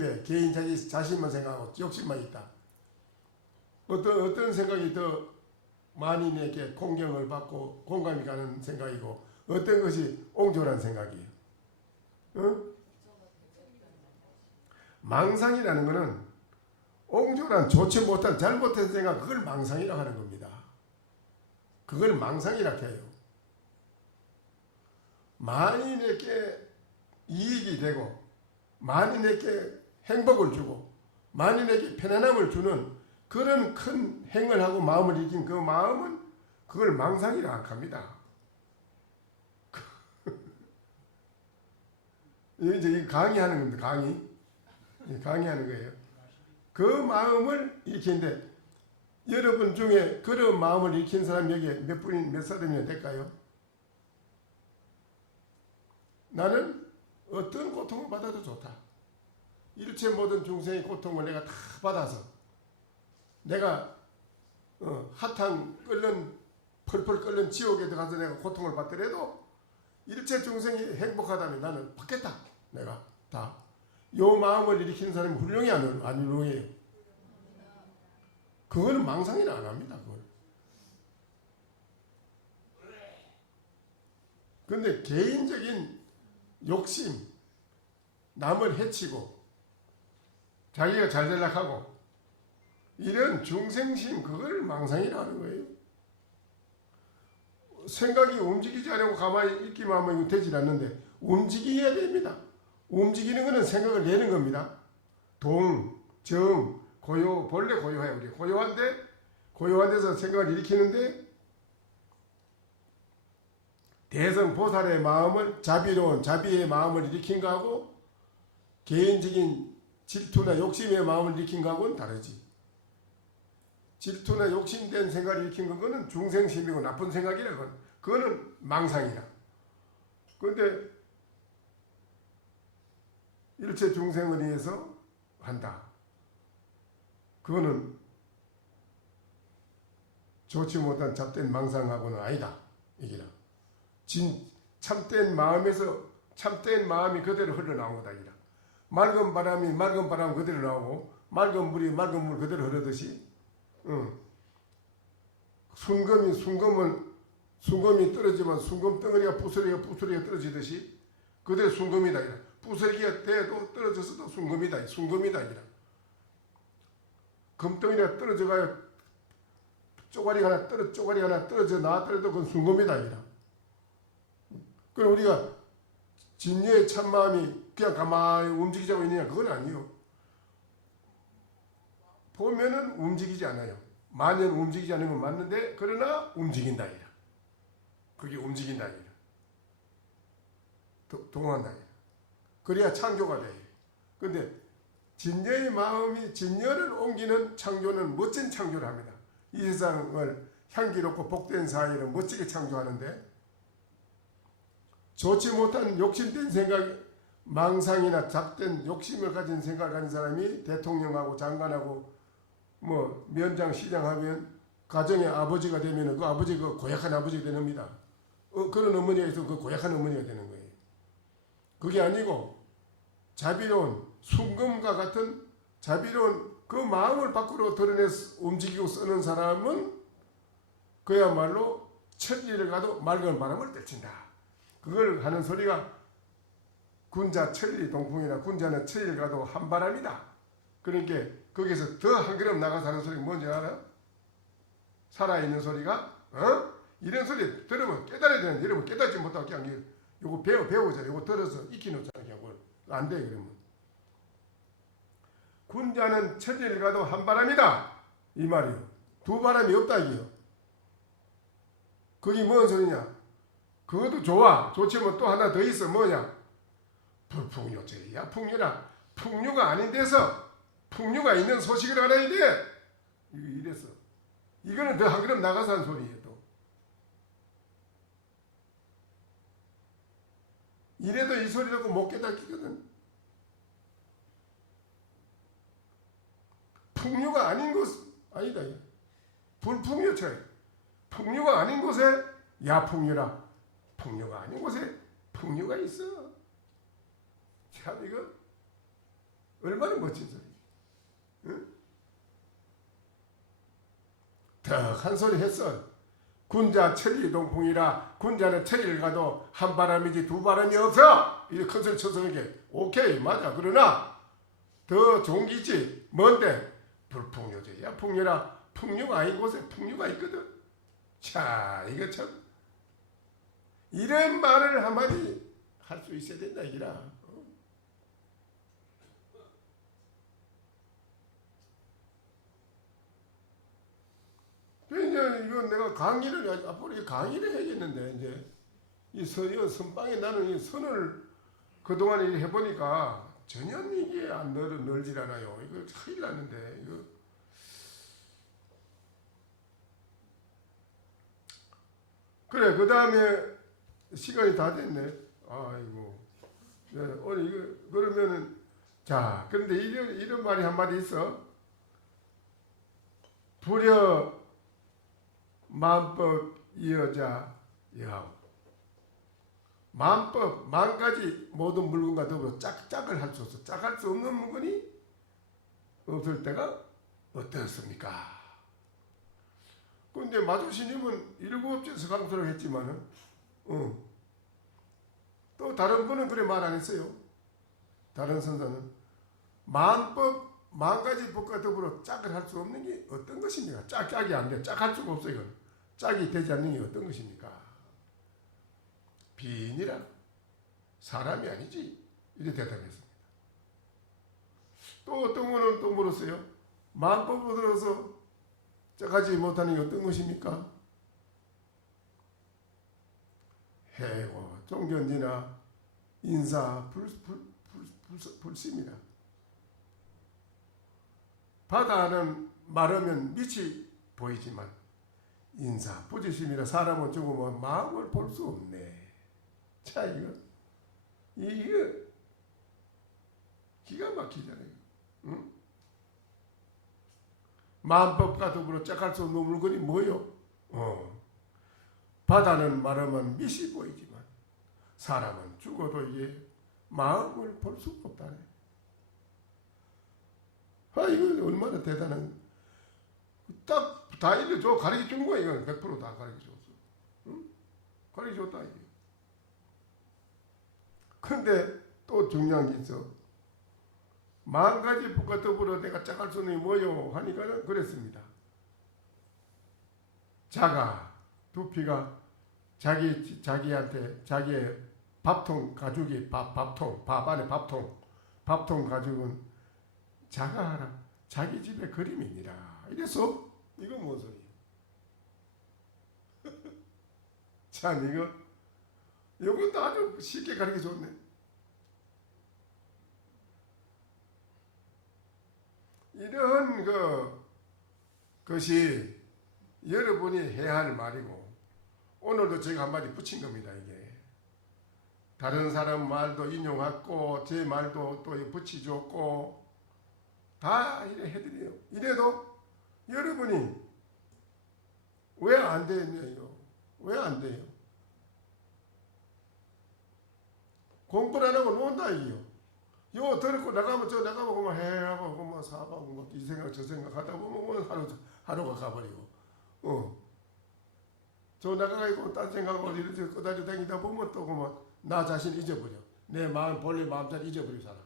자신만 생각하고 욕심만 있다. 어떤 생각이 더 만인에게 공경을 받고 공감이 가는 생각이고 어떤 것이 옹졸한 생각이에요. 어? 망상이라는 것은 옹졸한 좋지 못한 잘못된 생각 그걸 망상이라고 하는 겁니다. 그걸 망상이라고 해요. 만인에게 이익이 되고 만인에게 행복을 주고 만인에게 편안함을 주는 그런 큰 행을 하고 마음을 일으킨 그 마음은 그걸 망상이라고 합니다. 이제 강의하는 겁니다. 강의하는 거예요. 그 마음을 일으키는데 여러분 중에 그런 마음을 일으킨 사람 여기에 몇 사람이나 될까요? 나는 어떤 고통을 받아도 좋다. 일체 모든 중생의 고통을 내가 다 받아서 내가 핫한 끓는 펄펄 끓는 지옥에 들어가서 내가 고통을 받더라도 일체 중생이 행복하다면 나는 받겠다. 내가 다. 요 마음을 일으키는 사람이 훌륭히 안 훌륭해요. 그거는 망상이라 안 합니다. 그걸. 그런데 개인적인 욕심, 남을 해치고 자기가 잘 되려고 하고 이런 중생심 그걸 망상이라 하는 거예요. 생각이 움직이지 않고 가만히 있기만 하면 이거 되질 않는데 움직여야 됩니다. 움직이는 것은 생각을 내는 겁니다. 동, 정, 고요, 본래 고요해요. 우리 고요한 데서 생각을 일으키는데 대성보살의 마음을 자비로운 자비의 마음을 일으킨 거하고 개인적인 질투나 욕심의 마음을 일으킨 거하고는 다르지. 질투나 욕심된 생각을 일으킨 거는 중생심이고 나쁜 생각이라 그거는 망상이라. 그런데 일체 중생을 위해서 한다. 그거는 좋지 못한 잡된 망상하고는 아니다. 이기라. 참된 마음에서 참된 마음이 그대로 흘러나온 거다. 이기라. 맑은 바람이 맑은 바람 그대로 나오고 맑은 물이 맑은 물 그대로 흐르듯이 순금이 떨어지면 순금 덩어리가 부스러기가 떨어지듯이 그대로 순금이다. 이기라. 부스러기가 돼도 떨어져서도 순금이다. 이기라. 금덩이가 떨어져가요. 쪼가리 하나 떨어져 나왔더라도 그건 순금이다. 이기라. 그럼 우리가 진여의 참마음이 그냥 가만히 움직이자고 있느냐? 그건 아니요. 보면은 움직이지 않아요. 만연 움직이지 않는 건 맞는데 그러나 움직인다. 이라. 그게 움직인다. 이라. 동원한다. 이라. 그래야 창조가 돼요. 근데 진여의 마음이 진여를 옮기는 창조는 멋진 창조를 합니다. 이 세상을 향기롭고 복된 사회를 멋지게 창조하는데 좋지 못한 욕심된 생각, 망상이나 잡된 욕심을 가진 생각을 가진 사람이 대통령하고 장관하고 뭐 면장, 시장 하면 가정의 아버지가 되면 그 아버지가 고약한 아버지가 되는 겁니다. 그런 어머니가 있어 그 고약한 어머니가 되는 거예요. 그게 아니고 자비로운 순금과 같은 자비로운 그 마음을 밖으로 드러내서 움직이고 쓰는 사람은 그야말로 천리를 가도 맑은 바람을 떨친다. 그걸 하는 소리가 군자 천리 동풍이나 군자는 천리를 가도 한바람이다. 그러니까 거기서 더 한 걸음 나가서 하는 소리가 뭔지 알아? 살아있는 소리가 이런 소리 들으면 깨달아야 되는데 여러분 깨닫지 못하고 그냥 요거 배우자. 요거 들어서 익히놓잖아. 그냥 안 돼. 그러면 군자는 천리를 가도 한바람이다. 이 말이요. 두 바람이 없다. 이게요. 그게 뭔 소리냐? 그것도 좋아. 좋지만 또 하나 더 있어. 뭐냐? 불풍요제야 풍요라. 풍류가 아닌 데서 풍류가 있는 소식을 알아야 돼. 이랬어. 이거는 더 한 걸음 나가서 한 소리예요. 또. 이래도 이 소리 듣고 못 깨닫기거든. 풍류가 아닌 곳 아니다. 불풍류처럼 풍류가 아닌 곳에 야풍류라. 풍류가 아닌 곳에 풍류가 있어. 참 이거 얼마나 멋진 소리. 응? 덕한 소리 했어. 군자 천리 동풍이라. 군자는 천리를 가도 한 바람이지 두 바람이 없어. 이렇게 큰 소리 쳐서는 게 오케이 맞아. 그러나 더 좋은 게 있지. 뭔데? 불풍류지. 야풍류라. 풍류가 아닌 곳에 풍류가 있거든. 자 이거 참 이런 말을 한마디 할 수 있어야 된다 이기라. 이제 이건 내가 강의를 앞으로 강의를 해야겠는데 이제 이 선방에 나는 이 선을 그동안 해보니까 전혀 이게 안 늘질 않아요. 이거 큰일 났는데 이거 그래 그 다음에 시간이 다 됐네. 아이고 오늘 이거 그러면은 자 그런데 이런 말이 한마디 있어. 불여 만법 이어자 여하고 만법 만가지 모든 물건과 더불어 짝을 할 수 없어. 짝할 수 없는 물건이 없을 때가 어떻습니까? 근데 마조스님은 일곱째에서 강조를 했지만은 또 다른 분은 그래 말 안 했어요. 다른 선사는 만법 만가지 법과 더불어 짝을 할 수 없는 게 어떤 것입니까? 짝이 안 돼. 짝할 수가 없어요. 이건. 짝이 되지 않는 게 어떤 것입니까? 비인이라 사람이 아니지. 이렇게 대답했습니다. 또 어떤 거는 또 물었어요. 만법으로 들어서 짝하지 못하는 게 어떤 것입니까? 해고, 종견지나 인사, 불심이다. 바다는 마르면 밑이 보이지만 인사, 부지심이라 사람은 죽으면 마음을 볼 수 없네. 자 이거 기가 막히잖아요. 응? 만법과 더불어 짝할 수 없는 물건이 뭐요? 바다는 마르면 밑이 보이지만 사람은 죽어도 이게 마음을 볼 수가 없다네. 이거 얼마나 대단한 딱 다 알려줘. 가르쳐 준 거야. 이건 100% 다 가르쳐 줬어. 응? 가르쳐 줬다 이게. 근데 또 중요한 게 있어. 만 가지 법과 더불어 내가 짝할 수 있는 게 뭐요? 하니까는 그랬습니다. 자가 두피가 자기한테 자기의 밥통 가죽이 밥통 밥 안에 밥통 가죽은 자가하라 자기 집의 그림이니라. 이래서 이건 뭔 소리야? 참 이것도 아주 쉽게 가르쳐 줬네. 이런 것이 여러분이 해야 할 말이고 오늘도 제가 한마디 붙인 겁니다. 이게 다른 사람 말도 인용했고 제 말도 또 붙여줬고 다 이래 해드려요. 이래도 여러분이 왜 안 되냐요? 왜 안 돼요? 공부를 안 하고 논다 이게요. 요 들었고 나가면 저 나가면 그만 해하고 그만 사하고 이 생각 저 생각 하다 보면 하루가 가버리고 저 나가고 딴 생각하고 이렇게 끄다리 다니다 보면 또 그만 나 자신 잊어버려. 내 마음 본래 마음잘 잊어버리고 살아.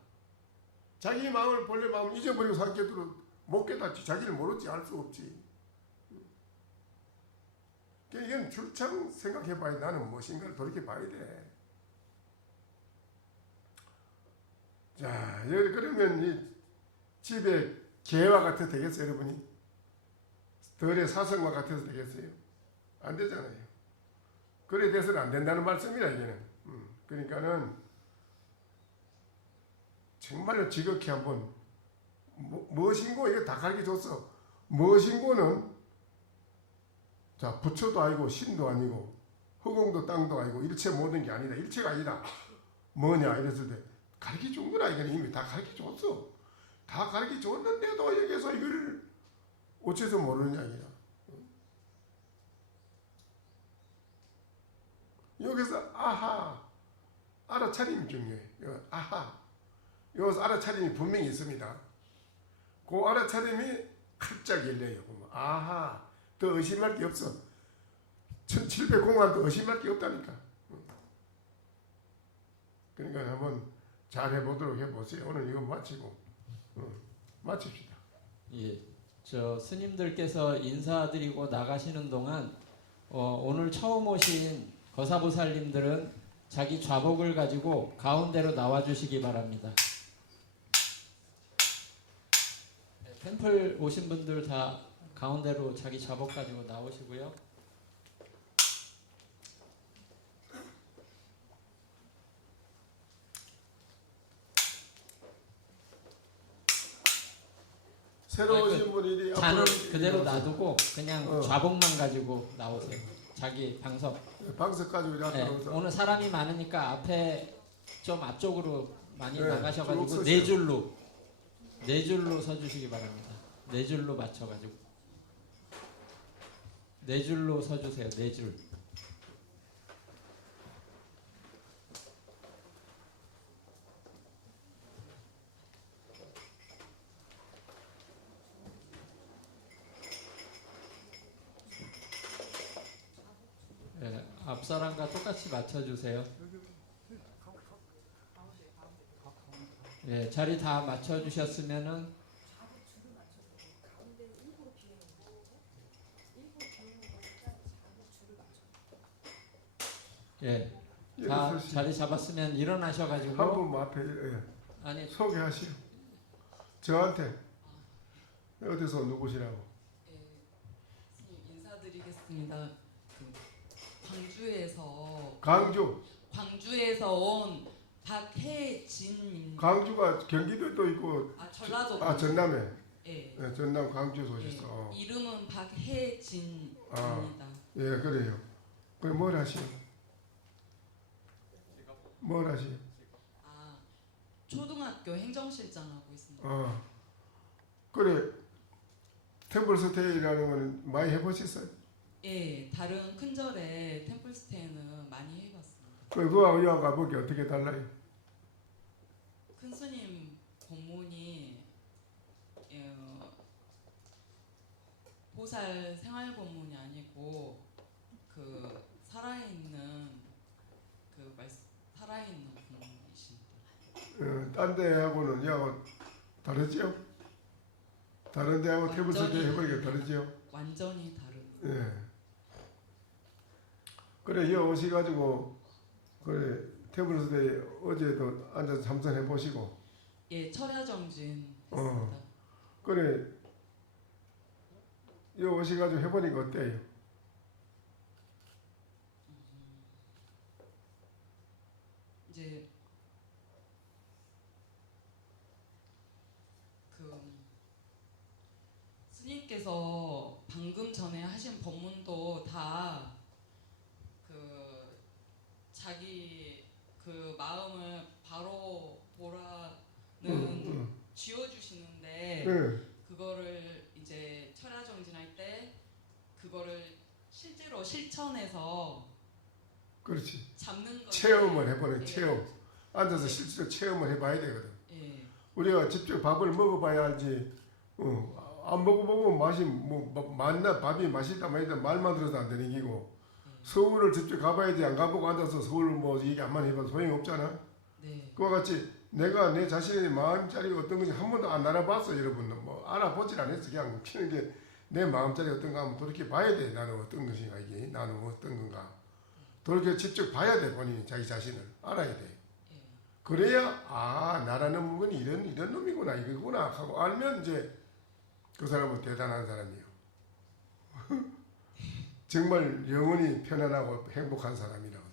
자기 마음을 본래 마음을 잊어버리고 살게도 못 깨닫지. 자기를 모르지 알 수 없지. 이건 줄창 생각해봐야 나는 무엇인가를 돌이켜봐야 돼. 자, 그러면 이 집에 개와 같아도 되겠어요, 여러분이? 덜의 사성과 같아서 되겠어요? 안 되잖아요. 그래 돼서는 안 된다는 말씀이라, 이제는. 그러니까는 정말로 지극히 한번 무엇인고 이거 다 가르쳐줬어. 무엇인고는 자 부처도 아니고 신도 아니고 허공도 땅도 아니고 일체 모든 게 아니다. 일체가 아니다. 뭐냐 이랬을 때 가르쳐준 거라. 이건 이미 다 가르쳐줬어. 다 가르쳐줬는데도 여기서 이걸 어째서 모르느냐 이라. 여기서 아하 알아차림이 중요해. 아하 여기서 알아차림이 분명히 있습니다. 그 알아차림이 갑자기 열려요. 아하 더 의심할 게 없어. 1700공안도 의심할 게 없다니까. 그러니까 한번 잘 해보도록 해보세요. 오늘 이거 마치고 마칩시다. 예, 저 스님들께서 인사드리고 나가시는 동안 오늘 처음 오신 거사보살님들은 자기 좌복을 가지고 가운데로 나와주시기 바랍니다. 네, 템플 오신 분들 다 가운데로 자기 좌복 가지고 나오시고요. 새로 오신 분이 잔은 그대로 놔두고 그냥 좌복만 가지고 나오세요. 자기 방석. 방석 가지고 이렇게 네, 나오서. 오늘 사람이 많으니까 앞에 좀 앞쪽으로 많이 네, 나가셔가지고 쭉 네 줄로 서주시기 바랍니다. 네 줄로 맞춰가지고 네 줄로 서주세요. 네 줄. 네, 앞사람과 똑같이 맞춰주세요. 예, 자리 다 맞춰주셨으면은 예, 다 자리 잡았으면 일어나셔가지고 한 분 앞에 아니 소개하시오. 저한테 어디서 누구시라고? 인사드리겠습니다. 광주에서 광주에서 온 박혜진입니다. 광주가 경기도도 있고 전라도 전남에 예. 네, 전남 광주에서 오셨어. 예. 이름은 박혜진입니다. 예 그래요. 그럼 뭘 하시오? 뭘 하시오? 초등학교 행정실장 하고 있습니다. 그래 템플스테이라는 거는 많이 해보셨어요? 예, 다른 큰 절에 템플스테이는 많이 해봤습니다. 그거하고 이와 가보기 어떻게 달라요? 큰 스님 법문이 보살 생활 법문이 아니고 그 살아있는 법문이십니다. 딴 데하고는 이하고 다르지요? 다른 데하고 템플스테이 해보니까 다르지요? 완전히 다른. 예. 그래 여 오셔가지고 그래 템플스테이 어제도 앉아서 참선해 보시고. 예, 철야정진 했습니다. 그래 여 오셔가지고 해보니까 어때요? 이제 스님께서 방금 전에 하신 법문도 다 자기 마음을 바로 보라는 쥐어주시는데 그거를 이제 철야정진할 때 그거를 실제로 실천해서 그렇지. 잡는 거 체험을 해보는 체험. 앉아서 실제로 체험을 해봐야 되거든. 예. 우리가 직접 밥을 먹어봐야 알지. 안 먹어보고 맛이 맞나 밥이 맛있다 말이다 말만 들어도 안 되는 기고. 서울을 직접 가봐야지 안 가보고 앉아서 서울 얘기 한번 해봐도 소용이 없잖아. 네. 그와 같이 내가 내 자신의 마음자리가 어떤 건지 한 번도 안 알아봤어 여러분은. 알아보질 않았어. 그냥 피는 게 내 마음자리 어떤가 한번 돌이켜 봐야 돼. 나는 어떤 것인가 이게. 나는 어떤 건가. 돌이켜 직접 봐야 돼. 본인이 자기 자신을 알아야 돼. 그래야 나라는 물건이 이런 놈이구나 이거구나 하고 알면 이제 그 사람은 대단한 사람이에요. 정말 영원히 편안하고 행복한 사람이라고.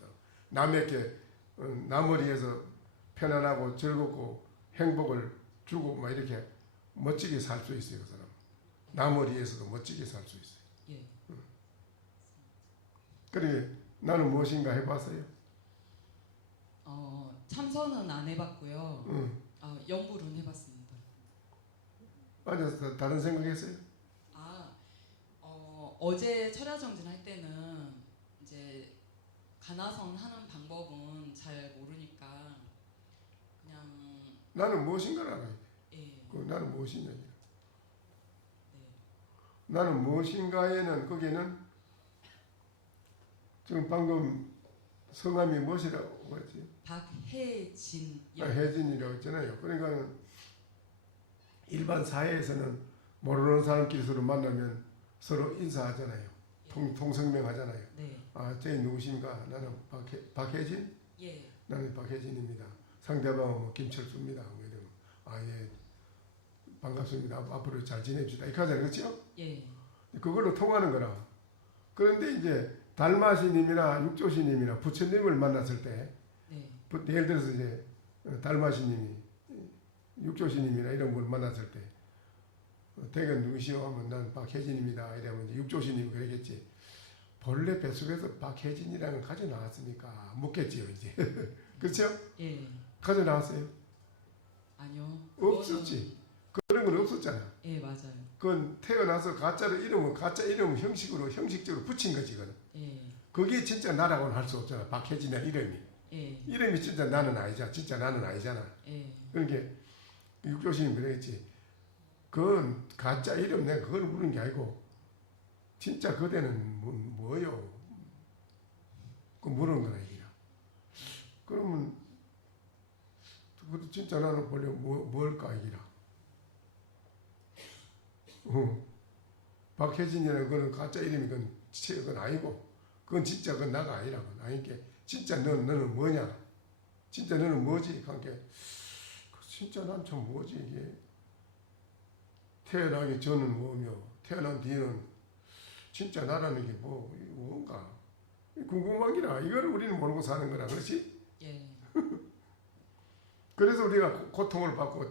남에게 남을 위해서 편안하고 즐겁고 행복을 주고 막 이렇게 멋지게 살 수 있어요. 그 사람. 남을 위해서도 멋지게 살 수 있어요. 예. 그래 나는 무엇인가 해봤어요? 참선은 안 해봤고요. 응. 연불은 해봤습니다. 아니 다른 생각했어요? 어제 철야정진 할 때는 이제 가나선 하는 방법은 잘 모르니까 그냥 나는 무엇인가를 알아야 돼. 예. 나는 무엇이냐. 네. 나는 무엇인가에는 거기에는 지금 방금 성함이 무엇이라고 했지? 박혜진이요. 혜진이라고 했잖아요. 그러니까 일반 사회에서는 모르는 사람끼리 서로 만나면 서로 인사하잖아요. 통성명하잖아요. 네. 쟤 누구십니까? 나는 박혜진? 예. 나는 박혜진입니다. 상대방은 뭐 김철수입니다. 뭐 이러면 예. 반갑습니다. 앞으로 잘 지냅시다. 이렇게 하잖아요. 그렇죠? 예. 그걸로 통하는 거라. 그런데 이제 달마시님이나 육조시님이나 부처님을 만났을 때 네. 예를 들어서 이제 달마시님이 육조시님이나 이런 분 만났을 때 대견 누구시오 하면 난 박혜진입니다. 이러면 이제 육조시님이 그러겠지. 본래 뱃속에서 박혜진이라는 걸 가져 나왔으니까 묻겠지요 이제. 그렇죠? 예. 가져 나왔어요? 아니요. 없었지. 그런 건 없었잖아. 예, 맞아요. 그건 태어나서 가짜 이름 형식적으로 붙인 거지 그건. 예. 그게 진짜 나라고는 할 수 없잖아. 박혜진이라는 이름이. 예. 이름이 진짜 나는 아니잖아. 진짜 나는 아니잖아. 예. 그러니까 육조신이 그랬지. 그건 가짜 이름 내가 그걸 부른 게 아니고 진짜 그대는 뭐요? 그 물은 거라 이게. 그러면 그것도 진짜 나는 본래 뭘까 이기라. 박혜진이라는 그건 가짜 이름이 그건 아니고 그건 진짜 그건 나가 아니라 그건 아니니까 진짜 너는 뭐냐? 진짜 너는 뭐지? 그러니까 진짜 난 참 뭐지 이게 태어나기 전은 뭐며 태어난 뒤에는 진짜 나라는 게 뭔가 궁금하기라. 이거를 우리는 모르고 사는 거라. 그렇지? 예. 그래서 우리가 고통을 받고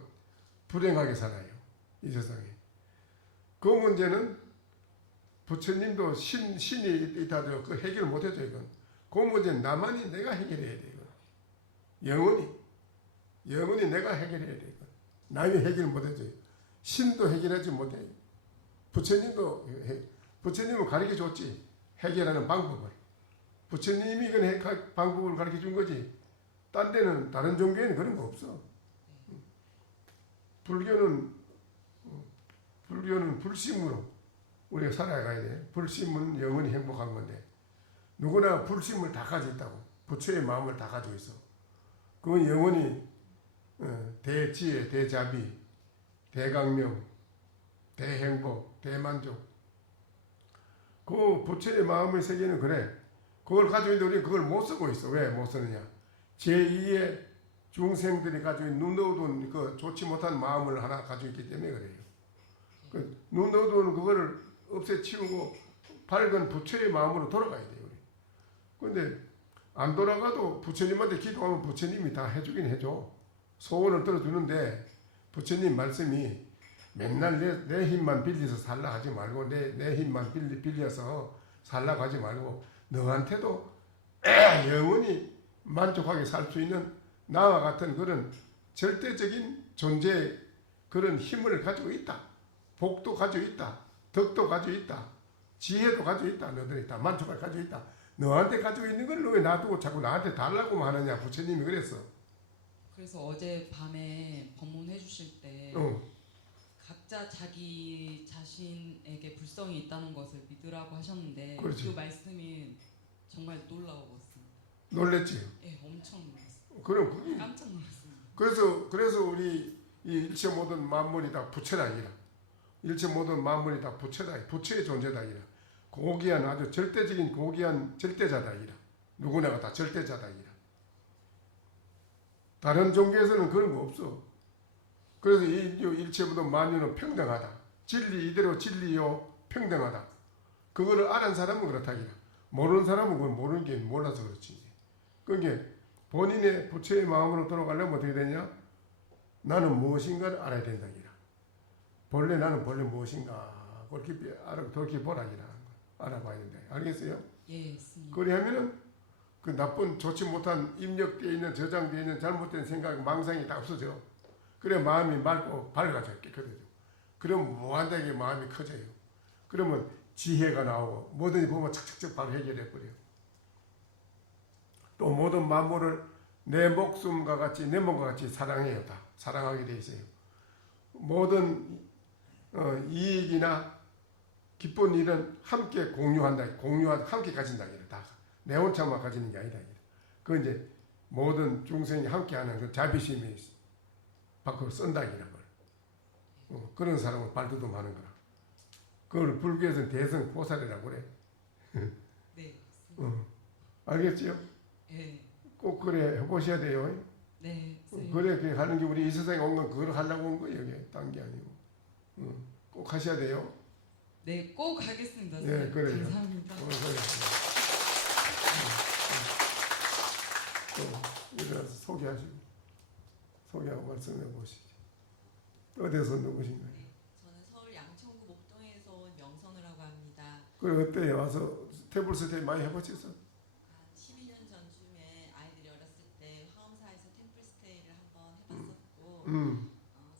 불행하게 살아요. 이 세상에. 그 문제는 부처님도 신이 있다도 그 해결을 못해줘 이건. 그 문제는 나만이 내가 해결해야 돼 이건. 영원히 내가 해결해야 돼 이건. 남이 해결을 못해줘요. 신도 해결하지 못해요. 부처님은 가르쳐 줬지. 해결하는 방법을. 부처님이 그 방법을 가르쳐 준 거지. 딴 데는 다른 종교에는 그런 거 없어. 불교는 불심으로 우리가 살아가야 돼. 불심은 영원히 행복한 건데 누구나 불심을 다 가지고 있다고. 부처의 마음을 다 가지고 있어. 그건 영원히 대지혜, 대자비, 대강명, 대행복, 대만족. 그 부처의 마음의 세계는 그래. 그걸 가지고 있는데 우리는 그걸 못 쓰고 있어. 왜 못 쓰느냐? 제2의 중생들이 가지고 있는 눈 어두운 그 좋지 못한 마음을 하나 가지고 있기 때문에 그래요. 눈 어두운 그거를 없애치우고 밝은 부처의 마음으로 돌아가야 돼요. 그런데 안 돌아가도 부처님한테 기도하면 부처님이 다 해주긴 해줘. 소원을 들어주는데 부처님 말씀이 맨날 내 힘만 빌려서 살라 하지 말고 내 힘만 빌려서 살라고 하지 말고 너한테도 영원히 만족하게 살 수 있는 나와 같은 그런 절대적인 존재의 그런 힘을 가지고 있다. 복도 가지고 있다. 덕도 가지고 있다. 지혜도 가지고 있다. 너들이 다 만족을 가지고 있다. 너한테 가지고 있는 걸 왜 놔두고 자꾸 나한테 달라고 하느냐. 부처님이 그랬어. 그래서 어제 밤에 법문해 주실 때 각자 자기 자신에게 불성이 있다는 것을 믿으라고 하셨는데 그렇지. 그 말씀이 정말 놀라웠습니다. 놀랬지? 예, 엄청 놀랐어요. 그럼 그게 깜짝 놀랐습니다. 그래서 우리 이 일체 모든 만물이 다 부처다이라. 일체 모든 만물이 다 부처다. 부처의 존재다이라. 고귀한 아주 절대적인 고귀한 절대자다이라. 누구나가 다 절대자다이라. 다른 종교에서는 그런 거 없어. 그래서 일체 모든 만유는 평등하다. 진리 이대로 진리요 평등하다. 그거를 아는 사람은 그렇다기라. 모르는 사람은 그걸 모르는 게 몰라서 그렇지. 그게 본인의 부처의 마음으로 돌아가려면 어떻게 되냐? 나는 무엇인가를 알아야 된다기라. 본래 나는 본래 무엇인가 그렇게 보라기라. 알아봐야 된다. 알겠어요? 예, 있습니다. 그리하면은 그 나쁜 좋지 못한 입력되어 있는 저장되어 있는 잘못된 생각 망상이 다 없어져. 그래 마음이 맑고 밝아져 깨끗해져. 그럼 무한하게 마음이 커져요. 그러면 지혜가 나오고 뭐든지 보면 착착착 바로 해결해 버려요. 또 모든 만물을 내 목숨과 같이 내 몸과 같이 사랑해요. 다 사랑하게 돼 있어요. 모든 이익이나 기쁜 일은 함께 공유한다. 함께 가진다. 다 내 혼자만 가지는 게 아니다. 그 이제 모든 중생이 함께하는 그 자비심이 밖으로 쓴다 이런 걸. 그런 사람은 발돋움하는 거라. 그걸 불교에서는 대성보살이라고 그래. 네. 알겠지요? 예. 꼭 그래 해보셔야 돼요. 네. 그래 그렇게 하는 게 우리 이 세상에 온 건 그걸 하려고 온 거예요. 여기 딴 게 아니고. 꼭 하셔야 돼요. 네, 꼭 하겠습니다. 네, 그래요. 감사합니다. 일어나서 소개하고 말씀해 보시죠. 어디서 누구신가요? 네, 저는 서울 양천구 목동에서 온 명선우라고 합니다. 그래 어때요? 와서 템플스테이 많이 해보셨어? 한 12년 전쯤에 아이들이 어렸을 때 화엄사에서 템플스테이를 한번 해봤었고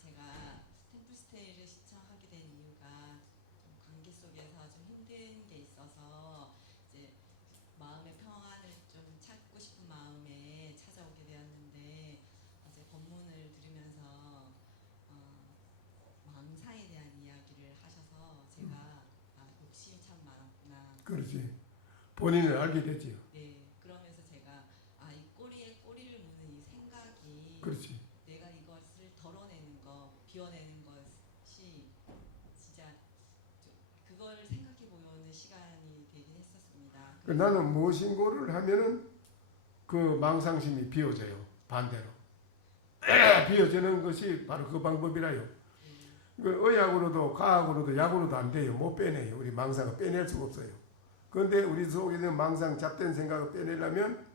제가 템플스테이를 신청하게 된 이유가 좀 관계 속에서 좀 힘든 게 있어서 이제 마음의 평안을 좀 찾고 싶은 마음에 찾아오게 되었는데 어제 법문을 들으면서 망상에 대한 이야기를 하셔서 제가 욕심이 참 많았구나. 그렇지. 본인을 알게 되지요. 네, 그러면서 제가 이 꼬리에 꼬리를 무는 이 생각이 그렇지. 내가 이것을 덜어내는 거, 비워내는 것이 진짜 그걸 생각해 보는 시간이 되긴 했었습니다. 나는 무엇인고를 하면은 그 망상심이 비워져요. 반대로. 비워지는 것이 바로 그 방법이라요. 그 의학으로도 과학으로도 약으로도 안 돼요. 못 빼내요. 우리 망상을 빼낼 수가 없어요. 그런데 우리 속에 있는 망상 잡된 생각을 빼내려면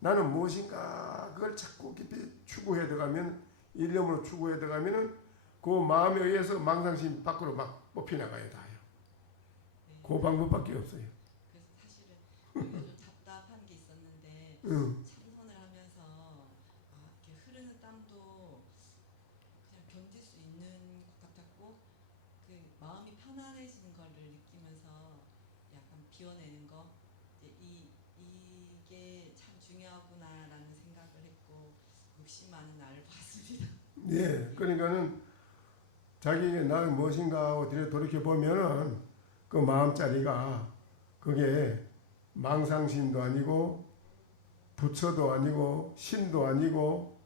나는 무엇인가 그걸 자꾸 깊이 추구해 들어가면 일념으로 추구해 들어가면은 그 마음에 의해서 망상심 밖으로 막 뽑혀나가야 다 해요. 그 방법밖에 없어요. 그래서 사실은 좀 답답한 게 있었는데 참선을 하면서 이렇게 흐르는 땀도 그냥 견딜 수 있는 것 같았고 그 마음이 편안해지는 거를 느끼면서 약간 비워내는 거 이게 참 중요하구나라는 생각을 했고 욕심 많은 나를 봤습니다. 예, 그러니까는 자기의 나는 무엇인가 하고 돌이켜 보면은 그 마음자리가 그게 망상심도 아니고 부처도 아니고 신도 아니고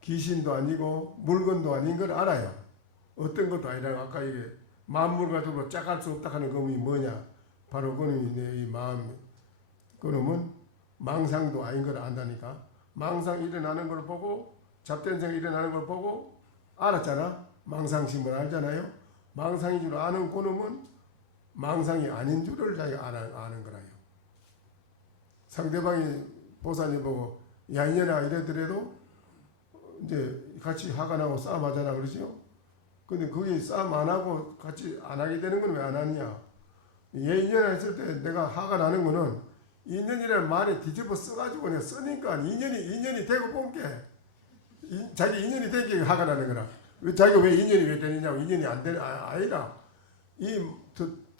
귀신도 아니고 물건도 아닌 걸 알아요. 어떤 것도 아니라 아까 이게 만물 가지고 짝할 수 없다 하는 그놈이 뭐냐? 바로 그놈이 내 이 마음. 그놈은 망상도 아닌 걸 안다니까. 망상 일어나는 걸 보고 잡된 생각 일어나는 걸 보고 알았잖아. 망상심을 알잖아요. 망상인 줄 아는 그놈은 망상이 아닌 줄을 자기가 아는 거라요. 상대방이 보살님 보고 야 이년아 이래더라도 이제 같이 화가 나고 싸움하잖아 그러죠. 근데 그게 싸움 안 하고 같이 안 하게 되는 건 왜 안 하느냐. 얘 이년아 했을 때 내가 화가 나는 거는 인연이라는 말에 뒤집어 써가지고 내가 쓰니까 인연이 되고 본 게 자기 인연이 된 게 화가 나는 거라. 왜 자기가 왜 인연이 왜 되느냐고. 인연이 안 되는 아니라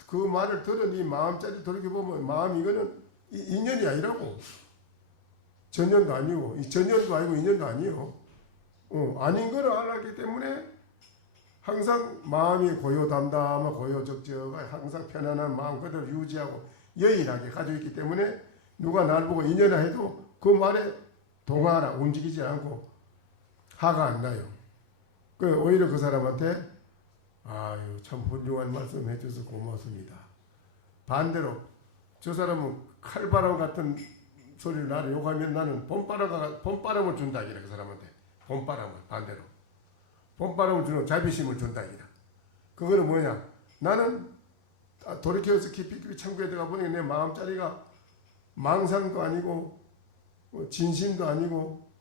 그 말을 들은 이 마음자리 돌이켜보면 마음 이거는 인연이 아니라고. 전연도 아니고 전연도 아니고 인연도 아니에요. 아닌 걸 알았기 때문에 항상 마음이 고요담담하고 고요적적하고 항상 편안한 마음 그대로 유지하고 여인하게 가지고 있기 때문에 누가 날 보고 인연이라 해도 그 말에 동하라 움직이지 않고 화가 안 나요. 오히려 그 사람한테 아유 참 훌륭한 말씀 해줘서 고맙습니다. 반대로 저 사람은 칼바람 같은 소리를 나를 욕하면 나는 봄바람을 준다 이래. 그 사람한테 봄바람을 반대로 봄바람을 주는 자비심을 준다 이래. 그거는 뭐냐, 나는 돌이켜서 깊이 참고에 들어가 보니까 내 마음자리가 망상도 아니고 진심도 아니고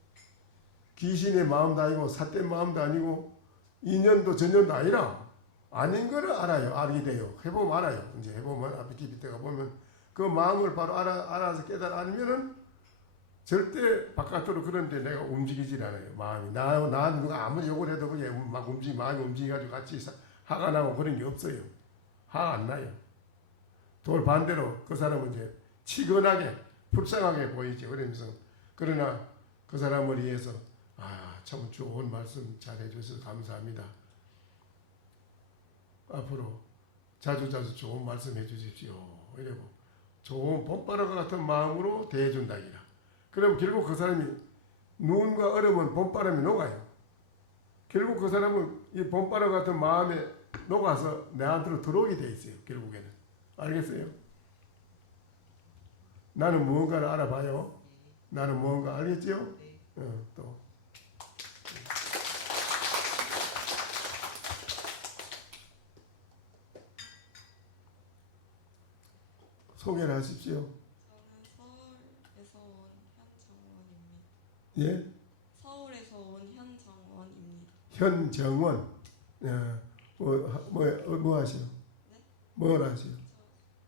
귀신의 마음도 아니고 삿된 마음도 아니고 인연도 전연도 아니라 아닌 걸 알아요. 알게 돼요. 해보면 알아요. 이제 해보면 앞에 깊이 들어가 보면 그 마음을 바로 알아서 깨달아 알면은 절대 바깥으로 그런데 내가 움직이질 않아요. 마음이 나 누가 아무리 욕을 해도 그게 막 마음이 움직여가지고 같이 화가 나고 그런 게 없어요. 화 안 나요. 돌 반대로 그 사람은 이제 치근하게 불쌍하게 보이죠. 그러면서 그러나 그 사람을 위해서 참 좋은 말씀 잘해주셔서 감사합니다. 앞으로 자주 좋은 말씀 해주십시오. 이러고 좋은 봄바람과 같은 마음으로 대해준다기라. 그럼 결국 그 사람이 눈과 얼음은 봄바람이 녹아요. 결국 그 사람은 이 봄바람 같은 마음에 녹아서 내한테로 들어오게 돼 있어요. 결국에는. 알겠어요? 나는 무언가를 알아봐요. 나는 무언가 알겠죠? 또. 소개를 하십시오. 저는 서울에서 온 현정원입니다. 예? 서울에서 온 현정원입니다. 현정원. 뭐 하시오? 네? 뭘 하시오?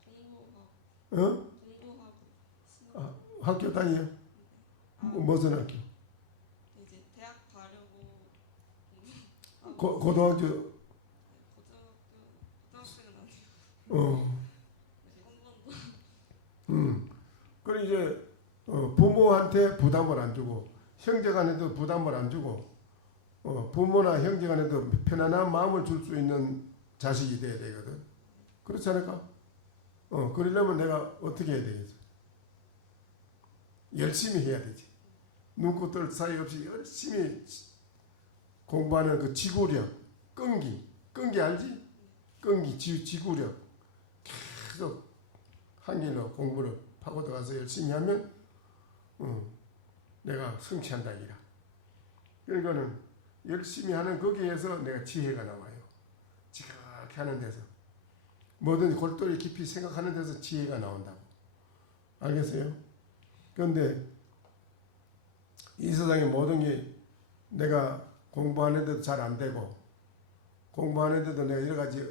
공부하고. 공부하고. 학교 다니요? 무슨 학교? 이제 대학 가려고. 고등학교. 고등학교는 아니고. 그리고 이제 부모한테 부담을 안 주고 형제간에도 부담을 안 주고 부모나 형제간에도 편안한 마음을 줄 수 있는 자식이 돼야 되거든. 그렇지 않을까? 그러려면 내가 어떻게 해야 되겠어? 열심히 해야 되지. 눈꽃들 사이 없이 열심히 공부하는 그 지구력, 끈기 알지? 끈기, 지구력 계속 한 길로 공부를 파고들어가서 열심히 하면 내가 성취한다기라. 그러니까는 열심히 하는 거기에서 내가 지혜가 나와요. 지각하게 하는 데서 뭐든지 골똘히 깊이 생각하는 데서 지혜가 나온다고. 알겠어요? 그런데 이 세상의 모든 게 내가 공부하는데도 잘 안 되고 공부하는데도 내가 여러 가지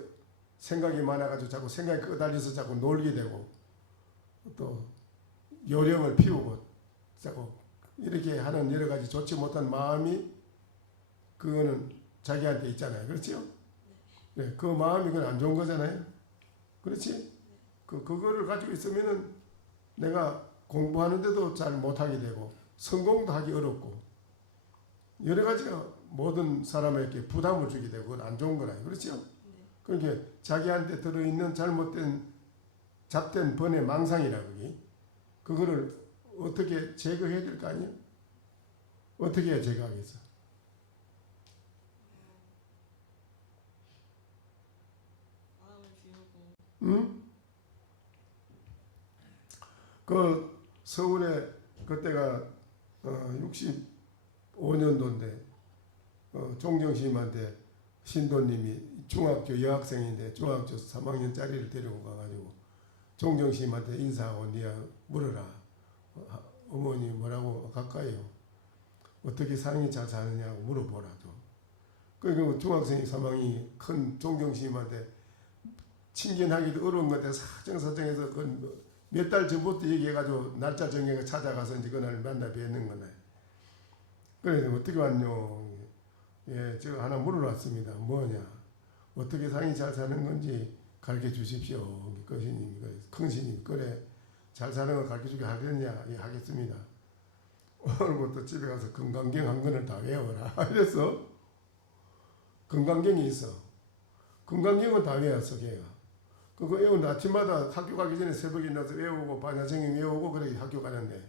생각이 많아가지고 자꾸 생각이 끄달려서 자꾸 놀게 되고 또 요령을 피우고 자꾸 이렇게 하는 여러 가지 좋지 못한 마음이 그거는 자기한테 있잖아요. 그렇죠? 네, 그 마음이 그건 안 좋은 거잖아요. 그렇지? 그거를 가지고 있으면은 내가 공부하는데도 잘 못하게 되고 성공도 하기 어렵고 여러 가지가 모든 사람에게 부담을 주게 되고 그건 안 좋은 거라요. 그렇죠? 그러니까 자기한테 들어있는 잘못된 잡된 번의 망상이라 그게 그거를 어떻게 제거해야 될 거 아니에요? 어떻게 해야 제거하겠어? 마음을 비우고. 응? 그 서울에 그때가 65년도인데 종경심한테 신도님이 중학교 여학생인데 중학교 3학년짜리를 데리고 가가지고 종경심한테 인사하고 니가 물어라. 어머니 뭐라고 가까이요. 어떻게 사랑이 잘 사느냐고 물어보라 좀. 그리고 중학생이 3학년이 큰 종경심한테 친견하기도 어려운 건데 사정사정해서 몇 달 전부터 얘기해가지고 날짜 정해서 찾아가서 이제 그날 만나 뵙는 거네. 그래서 어떻게 왔뇨? 예, 제가 하나 물어놨습니다. 뭐냐? 어떻게 상이 잘 사는 건지 가르쳐 주십시오. 그 스님이, 큰 스님이 그래 잘 사는 걸 가르쳐 주게 하겠냐? 예, 하겠습니다. 오늘부터 집에 가서 건강경 한 권을 다 외워라. 이래서 건강경이 있어. 건강경은 다 외웠어, 걔가. 그거 외우는데 아침마다 학교 가기 전에 새벽에 일어나서 외우고 반야정이 외우고 그렇게 학교 가는데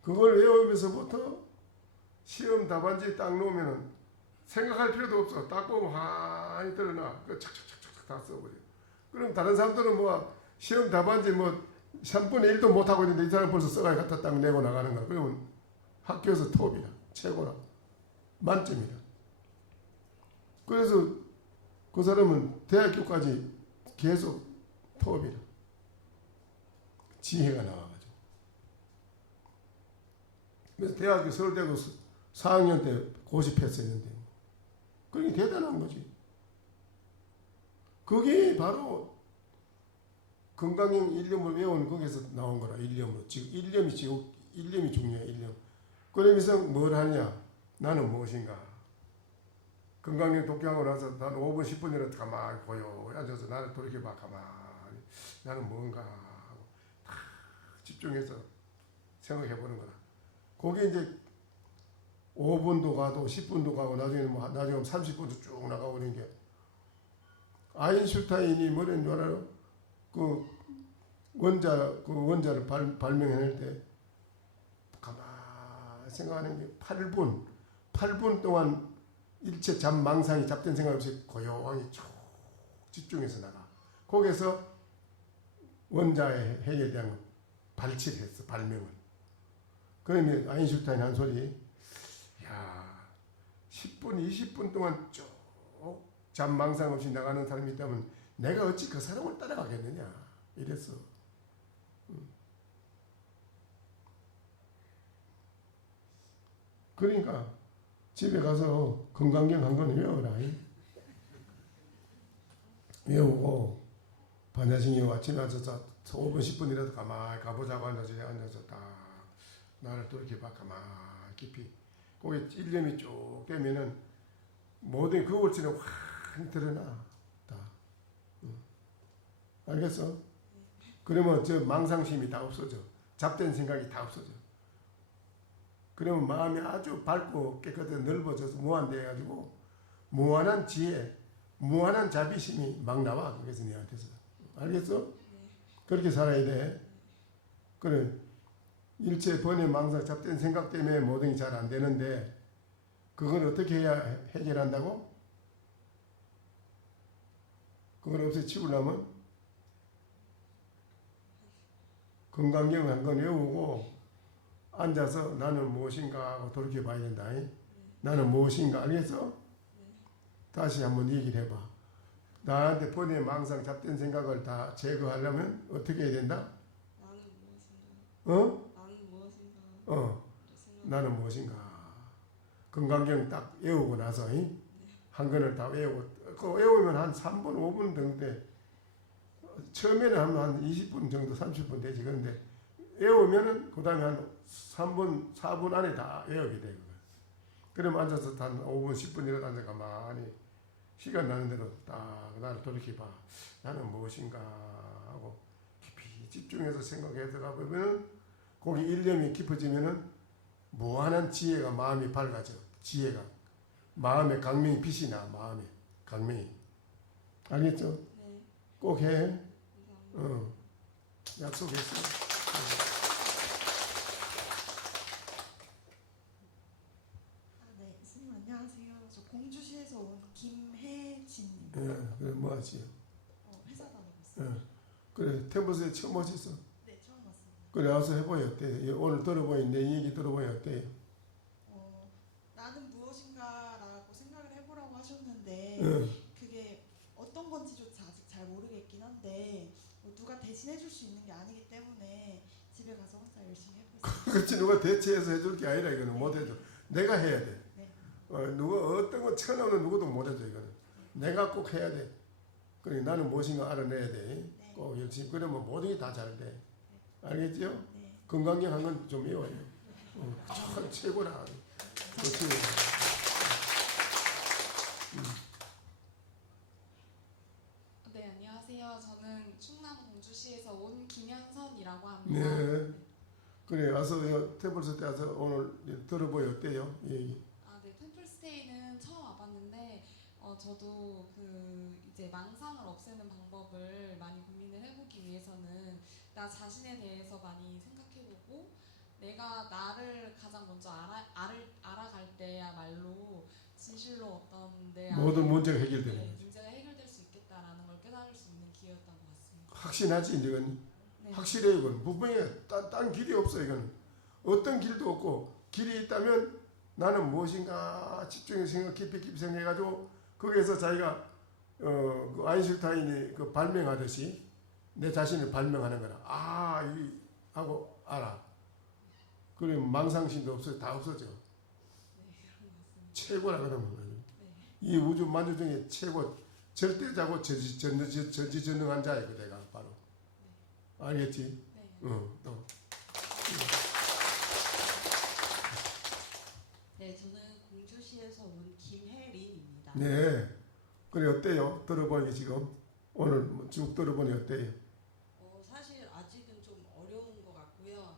그걸 외우면서부터 시험 답안지 딱 놓으면은 생각할 필요도 없어. 딱 보면 환히 드러나. 그 착착착착 다 써버려. 그럼 다른 사람들은 뭐 시험 답안지 뭐 3분의 1도 못하고 있는데 이 사람 벌써 써가지고 갖다 딱 내고 나가는 거야. 그러면 학교에서 톱이다. 최고라. 만점이다. 그래서 그 사람은 대학교까지 계속 톱이라. 지혜가 나와가지고. 그래서 대학교 서울대학교 4학년 때 고시패스했는데 그게 대단한 거지. 그게 바로 건강형 일념을 외운 거기서 나온 거라. 일념으로. 지금 일념이 중요해. 일념. 그러면서 뭘 하냐? 나는 무엇인가? 건강형 독경하고 나서 난 5분 10분이라도 가만히 보여 앉아서 나를 돌이켜봐. 가만히 나는 뭔가 하고 다 집중해서 생각해보는 거라. 그게 이제 5분도 가도 10분도 가고 나중에는 30분도 쭉 나가버리는 게 아인슈타인이 뭐라는 줄 알아요? 그 원자를 발명해낼 때 가만히 생각하는 게 8분 동안 일체 잠망상이 잡된 생각 없이 고요하게 쭉 집중해서 나가. 거기서 원자의 핵에 대한 발치를 했어. 발명을. 그러면 아인슈타인 한 소리, 야 10분 20분 동안 쭉 잠망상 없이 나가는 사람이 있다면 내가 어찌 그 사람을 따라가겠느냐 이랬어. 그러니까 집에 가서 건강경 한 건 외워라. 외우고 반야신경 아침에 앉아서 5분 10분이라도 가만히 가보자고 앉아서 딱 나를 돌이켜봐. 가만히 깊이. 거기 일념이 쭉 되면은 모든 그 올치는 확 드러나. 다. 알겠어? 그러면 저 망상심이 다 없어져. 잡된 생각이 다 없어져. 그러면 마음이 아주 밝고 깨끗하게 넓어져서 무한돼가지고 무한한 지혜, 무한한 자비심이 막 나와. 그래서 내한테서. 알겠어? 그렇게 살아야 돼. 그래. 일체 번뇌 망상 잡된 생각 때문에 모든 게 잘 안 되는데 그걸 어떻게 해야 해결한다고? 그걸 없애치우려면 건강경 한 건 외우고 앉아서 나는 무엇인가 하고 돌이켜봐야 된다. 나는 무엇인가. 알겠어? 다시 한번 얘기를 해봐. 나한테 번뇌 망상 잡된 생각을 다 제거하려면 어떻게 해야 된다? 나는 무엇인가? 어? 나는 무엇인가? 나는 무엇인가. 건강경 딱 외우고 나서 한 권을 다 외우고 그 외우면 한 3분 5분 정도 돼. 처음에는 한 20분 정도 30분 되지. 그런데 외우면은 그 다음에 한 3분 4분 안에 다 외우게 돼. 그럼 앉아서 한 5분 10분이라도 앉아 가만히 시간 나는 대로 딱 나를 돌이켜봐. 나는 무엇인가 하고 깊이 집중해서 생각해서 가보면은 거기 일념이 깊어지면은 무한한 지혜가 마음이 밝아져. 지혜가 마음에 강명이 빛이 나. 마음에 강명이. 알겠죠? 네. 꼭 해. 감사합니다. 약속했어. 네, 스님 안녕하세요. 저 공주시에서 온 김혜진입니다. 그래 뭐 하지? 회사 다니고 있어요. 그래 템버스에 처음 오셨어. 네, 처음 왔습니다. 그래 와서 해보여 어때? 오늘 들어보니 내 얘기 들어보니 어때? 나는 무엇인가라고 생각을 해보라고 하셨는데 그게 어떤 건지조차 아직 잘 모르겠긴 한데 누가 대신해줄 수 있는 게 아니기 때문에 집에 가서 혼자 열심히 해보겠습니다. 그렇지 누가 대체해서 해줄 게 아니라 이거는 못 해줘. 내가 해야 돼. 네. 누가 어떤 거 쳐놓으면 누구도 못 해줘 이거는. 내가 꼭 해야 돼. 그래 나는 무엇인가 알아내야 돼. 꼭 열심히. 그러면 모든 게 다 잘 돼. 알겠죠? 건강경 한 건 좀 외워요. 참 최고라. 그렇지. 네, 안녕하세요. 저는 충남 공주시에서 온 김현선이라고 합니다. 네. 그래 와서 템플스 때 와서 오늘 들어보여 어때요? 얘기. 네, 템플스테이는 처음 와봤는데 저도 이제 망상을 없애는 방법을 많이 고민을 해보기 위해서는 나 자신에 대해서 많이 생각해보고 내가 나를 가장 먼저 알아갈 때야말로 진실로 어떤 내 모든 문제가 해결되는 거죠. 문제가 해결될 수 있겠다라는 걸 깨달을 수 있는 기회였던 것 같습니다. 확신하지 이건. 네. 확실해 이건. 무분에 딴 길이 없어 이건. 어떤 길도 없고 길이 있다면 나는 무엇인가 집중해서 생각 깊이 생각해가지고 거기에서 자기가 그 아인슈타인이 그 발명하듯이 내 자신을 발명하는 거라. 하고 알아. 그러면 망상심도 없어 다 없어져. 최고라 그러면 이 우주 만주 중에 최고 절대자고 전지전능한 자이고 내가 바로 알겠지? 또. 네, 저는 공주시에서 온 김혜린입니다. 네. 그래 어때요? 들어보니 지금 오늘 쭉 들어보니 어때요? 사실 아직은 좀 어려운 것 같고요.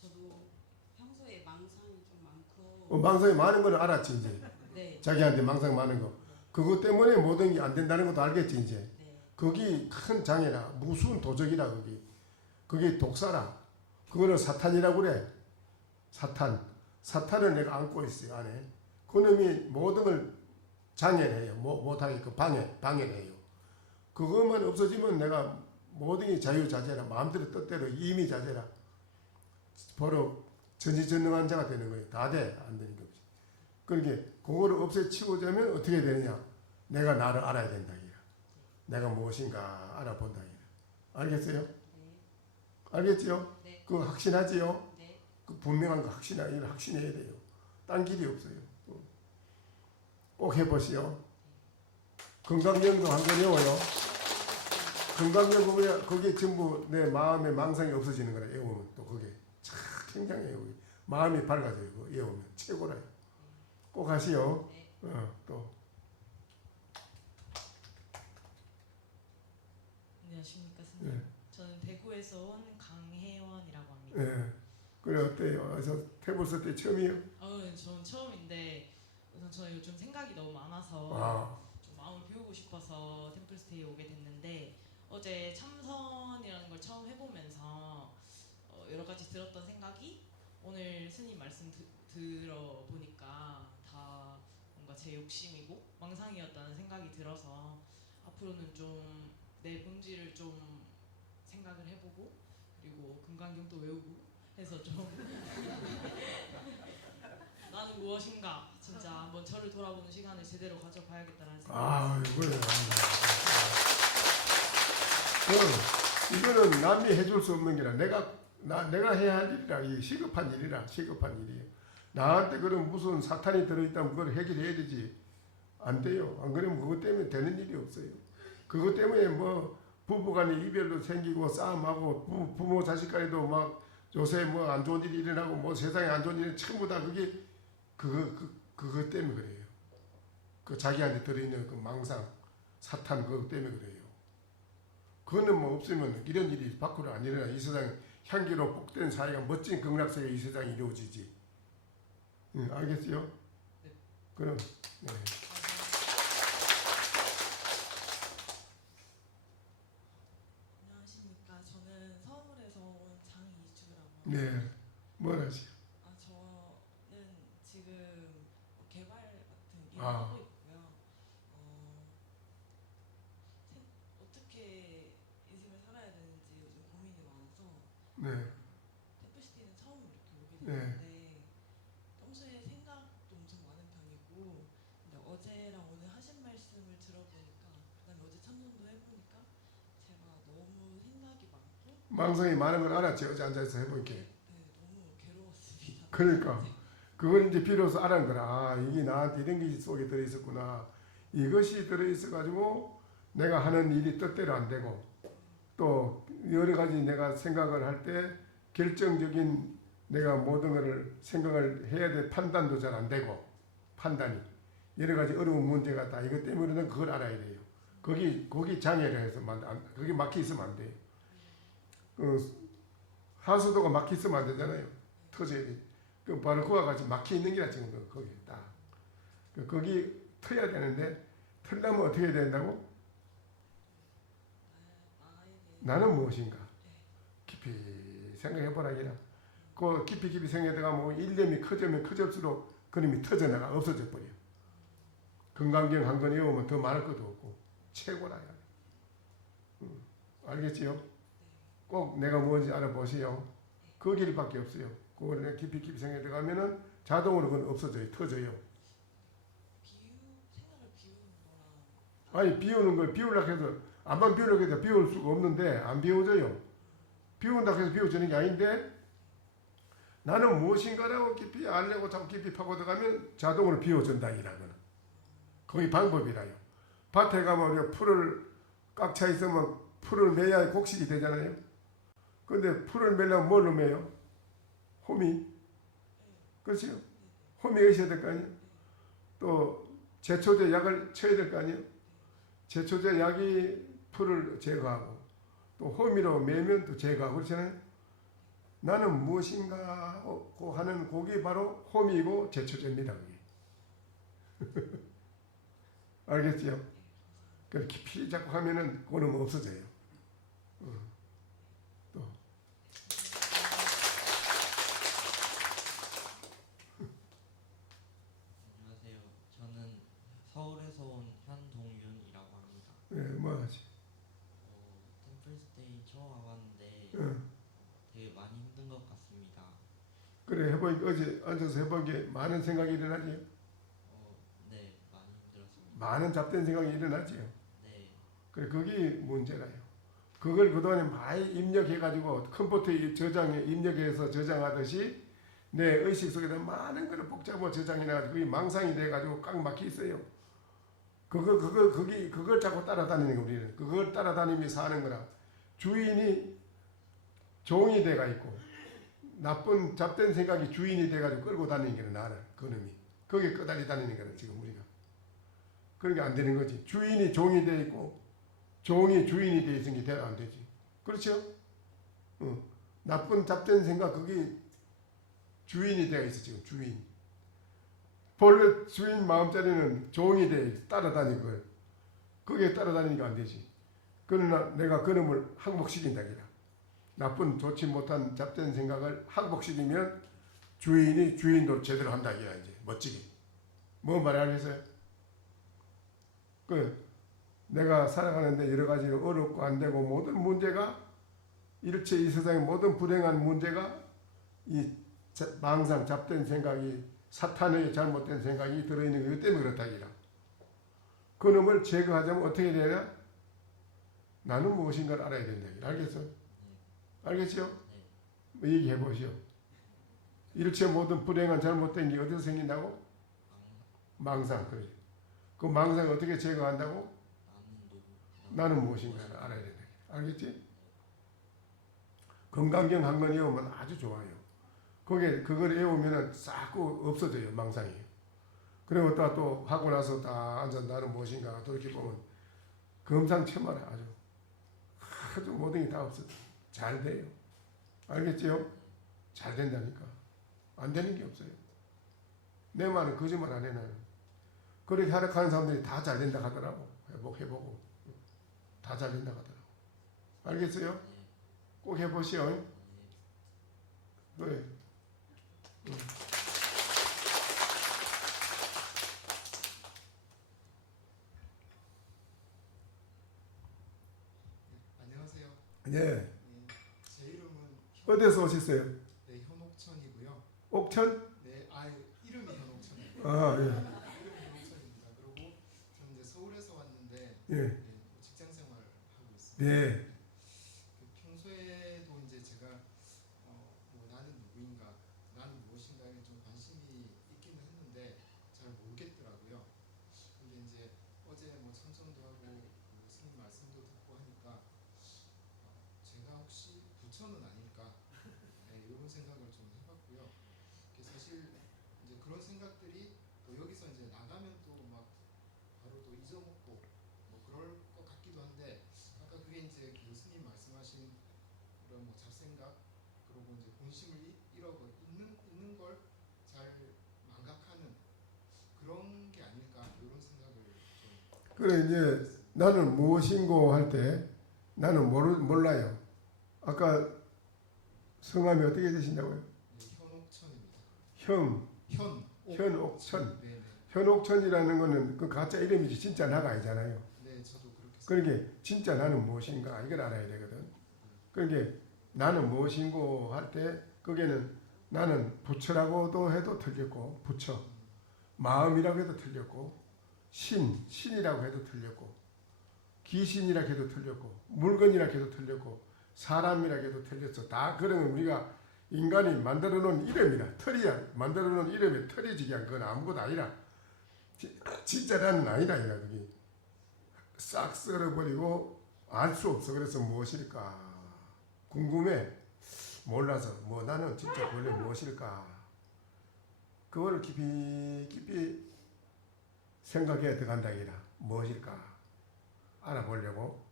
저도 평소에 망상이 좀 많고. 망상이 많은 건 알았지 이제. 네. 자기한테 망상 많은 거. 그것 때문에 모든 게 안 된다는 것도 알겠지 이제. 네. 거기 큰 장애라 무수한 도적이라 거기. 그게 독사라. 그거를 사탄이라고 그래. 사탄을 내가 안고 있어요 안에. 그놈이 모든 걸 장애를 해요. 못하게끔 방해를 해요. 그것만 없어지면 내가 모든 게 자유자재라 마음대로 뜻대로 임의자재라 바로 전지전능한 자가 되는 거예요. 다 돼. 안 되는 게 없지. 그러니까 그거를 없애치우자면 어떻게 되느냐. 내가 나를 알아야 된다. 내가 무엇인가 알아본다. 알겠어요? 알겠지요? 네. 그거 확신하지요? 네. 그 분명한 거 확신해야 돼요. 딴 길이 없어요. 꼭 해보시오. 건강경도 한 건 외워요. 건강경 그게 전부 내 마음의 망상이 없어지는 거라 외우면 또 그게 참 굉장해요. 마음이 밝아져요. 그거 외우면 최고라요. 꼭 하시오. 또. 안녕하십니까 선생님. 네. 저는 대구에서 온 강혜원이라고 합니다. 네. 그래 어때요? 그래서 태블 쓸 때 처음이에요? 저는 처음인데 우선 저는 요즘 생각이 너무 많아서 좀 마음을 비우고 싶어서 템플스테이 오게 됐는데 어제 참선이라는 걸 처음 해보면서 여러 가지 들었던 생각이 오늘 스님 말씀 들어보니까 다 뭔가 제 욕심이고 망상이었다는 생각이 들어서 앞으로는 좀 내 본질을 좀 생각을 해보고 그리고 금강경도 외우고 해서 좀 나는 무엇인가 진짜 한번 저를 돌아보는 시간을 제대로 가져봐야겠다는 생각이 이거는 남이 해줄 수 없는 게라 내가 해야 할 일이라 이 시급한 일이에요. 나한테 그럼 무슨 사탄이 들어있다면 그걸 해결해야 되지. 안 돼요. 안 그러면 그것 때문에 되는 일이 없어요. 그것 때문에 뭐 부부간에 이별도 생기고 싸움하고 부모 자식간에도 막 요새 뭐 안 좋은 일이 일어나고 뭐 세상에 안 좋은 일이 전부 다 그게 그것 때문에 그래요. 그 자기한테 들어있는 그 망상 사탄 그것 때문에 그래요. 그거는 뭐 없으면 이런 일이 밖으로 안 일어나. 이 세상 향기로 복된 사회가 멋진 극락세계 이 세상이 이루어지지. 알겠어요? 네. 그럼 네. 안녕하십니까. 저는 서울에서 온 장이주라고 합니다. 네. 뭘 하세요? 저는 지금 개발 같은 일을 하고 있고요. 어떻게 인생을 살아야 되는지 요즘 고민이 많아서 템플시티는 처음 이렇게 오게 됐는데 평소에 생각도 엄청 많은 편이고 근데 어제랑 오늘 하신 말씀을 들어보니까 그다음에 어제 참선도 해보니까 제가 너무 생각이 많고 망상이 많은 걸 알았지. 어제 앉아서 해보니까. 너무 괴로웠습니다. 그러니까 그걸 이제 비로소 알은 거라. 이게 나한테 이런 게 속에 들어있었구나. 이것이 들어있어가지고 내가 하는 일이 뜻대로 안 되고 또 여러 가지 내가 생각을 할 때 결정적인 내가 모든 것을 생각을 해야 될 판단도 잘 안 되고 판단이 여러 가지 어려운 문제가 다 이것 때문에는 그걸 알아야 돼요. 거기 장애를 해서 거기 막혀 있으면 안 돼요. 하수도가 막혀 있으면 안 되잖아요. 터져야 돼. 그 바로 그와 같이 막혀 있는 게라 지금 거기 딱. 거기 터야 되는데 틀려면 어떻게 해야 된다고? 나는 무엇인가? 깊이 생각해보라 이라. 그 깊이 생각하다가 뭐 일념이 커지면 커질수록 그놈이 터져나가 없어져 버려. 건강경 한 건 외우면 더 말할 것도 없고 최고라. 알겠지요? 꼭 내가 뭔지 알아보세요. 그 길밖에 없어요. 그거를 깊이 생각해 들어가면은 자동으로 그건 없어져요. 터져요. 생각을 비우는 거랑 아니 비우는 걸 비우려고 해서 안만 비우려고 해서 비울 수가 없는데 안 비워져요. 비운다고 해서 비워지는 게 아닌데 나는 무엇인가라고 깊이 알려고 자꾸 깊이 파고들어가면 자동으로 비워준다 이라거나. 거기 방법이라요. 밭에 가면 우리가 풀을 꽉 차 있으면 풀을 매야 곡식이 되잖아요. 근데 풀을 매려면 뭘로 매요? 호미. 그렇죠? 호미가 있어야 될 거 아니에요. 또 제초제 약을 쳐야 될 거 아니에요. 제초제 약이 풀을 제거하고 또 호미로 매면 또 제거하고 그렇잖아요. 나는 무엇인가 하는 곡이 바로 호미이고 제초제입니다. 그게. 알겠지요? 그렇게 깊이 자꾸 하면은 그거는 없어져요. 또. 안녕하세요. 저는 서울에서 온 현동윤이라고 합니다. 네, 뭐 하지? 템플스테이 처음 와봤는데 되게 많이 힘든 것 같습니다. 그래 해보니까 어제 앉아서 해보기에 많은 생각이 일어나지? 네, 많이 힘들었습니다. 많은 잡된 생각이 일어나지요? 네. 그래 그게 문제라요. 그걸 그동안에 많이 입력해가지고 컴퓨터에 저장해 입력해서 저장하듯이 내 의식 속에다 많은 걸 복잡하고 저장해놔가지고 그게 망상이 돼가지고 꽉 막혀 있어요. 그걸 자꾸 따라다니는 거 우리는. 그걸 따라다니며 사는 거라. 주인이 종이 돼가 있고 나쁜 잡된 생각이 주인이 돼가지고 끌고 다니는 게 나는 그놈이. 거기에 끄달리 다니는 거는 지금 우리가. 그런 게 안 되는 거지. 주인이 종이 돼 있고 종이 주인이 돼 있으니 대화 안 되지. 그렇죠? 나쁜 잡된 생각 그게 주인이 되어 있어 지금 주인. 본래 주인 마음자리는 종이 돼 따라다니고 거기에 따라다니니까 안 되지. 그러나 내가 그놈을 항복시킨다 기라. 나쁜 좋지 못한 잡된 생각을 항복시키면 주인이 주인도 제대로 한다 기라 이제 멋지게. 뭐 말하겠어요? 내가 살아가는데 여러 가지로 어렵고 안 되고 모든 문제가 일체 이 세상의 모든 불행한 문제가 이 망상 잡된 생각이 사탄의 잘못된 생각이 들어있는 것 때문에 그렇다 기라. 그놈을 제거하자면 어떻게 되냐? 나는 무엇인가를 알아야 된다 기라. 알겠어? 알겠죠? 뭐 얘기해 보시오. 일체 모든 불행한 잘못된 게 어디서 생긴다고? 망상. 그래. 그 망상을 어떻게 제거한다고? 나는 무엇인가를 알아야 된다. 알겠지? 건강경 한 번 외우면 아주 좋아요. 그걸 외우면 싹 없어져요. 망상이. 그리고 또 하고 나서 다 앉아 나는 무엇인가 돌이켜보면 금상첨화라 아주 모든 게 다 없어져. 잘 돼요. 알겠지요? 잘 된다니까. 안 되는 게 없어요. 내 말은 거짓말 안 해 나는. 그렇게 하락하는 사람들이 다 잘 된다 하더라고. 해보고 다 잘 된다 하더라고. 알겠어요? 꼭 해보시오. 네. 안녕하세요. 네. 제 이름은 어디서 오셨어요? 네, 현옥천이고요. 옥천? 네, 이름이 현옥천이에요. 아, 예. 이름이 현옥천입니다. 그리고 저는 이제 서울에서 왔는데 예. 직장 생활을 하고 있습니다. 네. 평소에도 이제 제가 뭐 나는 누구인가, 나는 무엇인가에 좀 관심이 있기는 했는데 잘 모르겠더라고요. 근데 이제 어제 뭐 참선도 하고 스님 말씀도 듣고 하니까 제가 혹시 부처는 아닐까 이런 생각을 좀 해봤고요. 사실 이제 그런 생각들이 또 여기서 이제 나가면 또 막 바로 또 잊어먹고 뭐 그럴 것 같기도 한데 아까 그게 이제 그 스님 말씀하신 그런 뭐 잡생각 그리고 이제 본심을 잃어버 있는 걸 잘 망각하는 그런 게 아닐까 이런 생각을 좀. 그래 이제 나는 무엇인고 할 때 나는 몰라요. 아까 성함이 어떻게 되신다고요? 네, 현옥천입니다. 현옥천. 네네. 현옥천이라는 거는 그 가짜 이름이지 진짜 나가 아니잖아요. 네, 저도 그렇게. 그러니까 진짜 나는 무엇인가 이걸 알아야 되거든. 그러니까 나는 무엇인고 할 때 거기에는 나는 부처라고도 해도 틀렸고 부처, 마음이라고 해도 틀렸고 신이라고 해도 틀렸고 귀신이라고 해도 틀렸고 물건이라고 해도 틀렸고 사람이라고 해도 틀렸어. 다 그런 건 우리가 인간이 만들어 놓은 이름이라 털이야. 만들어 놓은 이름에 털이 지기한 그건 아무것도 아니라 진짜라는 아니라 이라 그게 싹 썰어버리고 알 수 없어. 그래서 무엇일까 궁금해. 몰라서 뭐 나는 진짜 본래 무엇일까 그거를 깊이 생각해야 들어간다 이라. 무엇일까 알아보려고.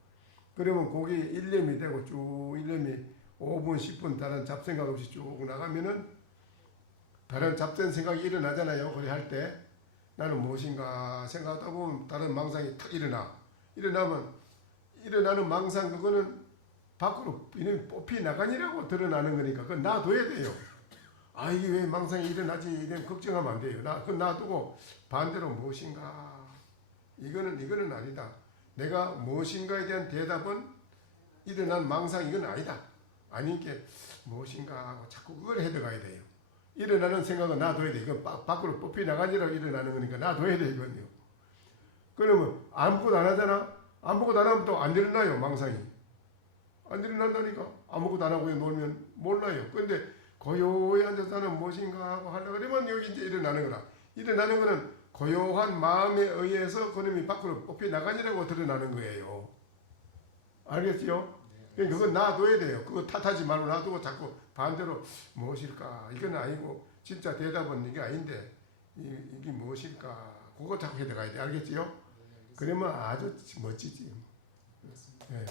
그러면 거기 일념이 되고 쭉 일념이 5분 10분 다른 잡생각 없이 쭉 나가면은 다른 잡된 생각이 일어나잖아요. 그래 할 때 나는 무엇인가 생각하다 보면 다른 망상이 탁 일어나면 일어나는 망상 그거는 밖으로 뽑히 나가니라고 드러나는 거니까 그건 놔둬야 돼요. 아 이게 왜 망상이 일어나지 이런 걱정하면 안 돼요. 그건 놔두고 반대로 무엇인가 이거는 아니다. 내가 무엇인가에 대한 대답은 일어난 망상 이건 아니다. 아니니까 무엇인가 하고 자꾸 그걸 해들어가야 돼요. 일어나는 생각은 놔둬야 돼. 이건 밖으로 뽑히 나가니라고 일어나는 거니까 놔둬야 돼 이건요. 그러면 아무것도 안 하잖아. 아무것도 안 하면 또 안 일어나요. 망상이. 안 일어난다니까. 아무것도 안 하고 놀면 몰라요. 근데 고요히 앉아서 나는 무엇인가 하고 하려고 그러면 여기 이제 일어나는 거라. 일어나는 거는 고요한 마음에 의해서 그놈이 밖으로 뽑히 나가니라고 드러나는 거예요. 알겠지요? 그러니까 그건 놔둬야 돼요. 그거 탓하지 말고 놔두고 자꾸 반대로 무엇일까? 이건 아니고 진짜 대답은 이게 아닌데 이게 무엇일까? 그거 자꾸 해들어가야 돼. 알겠지요? 그러면 아주 멋지지. 네.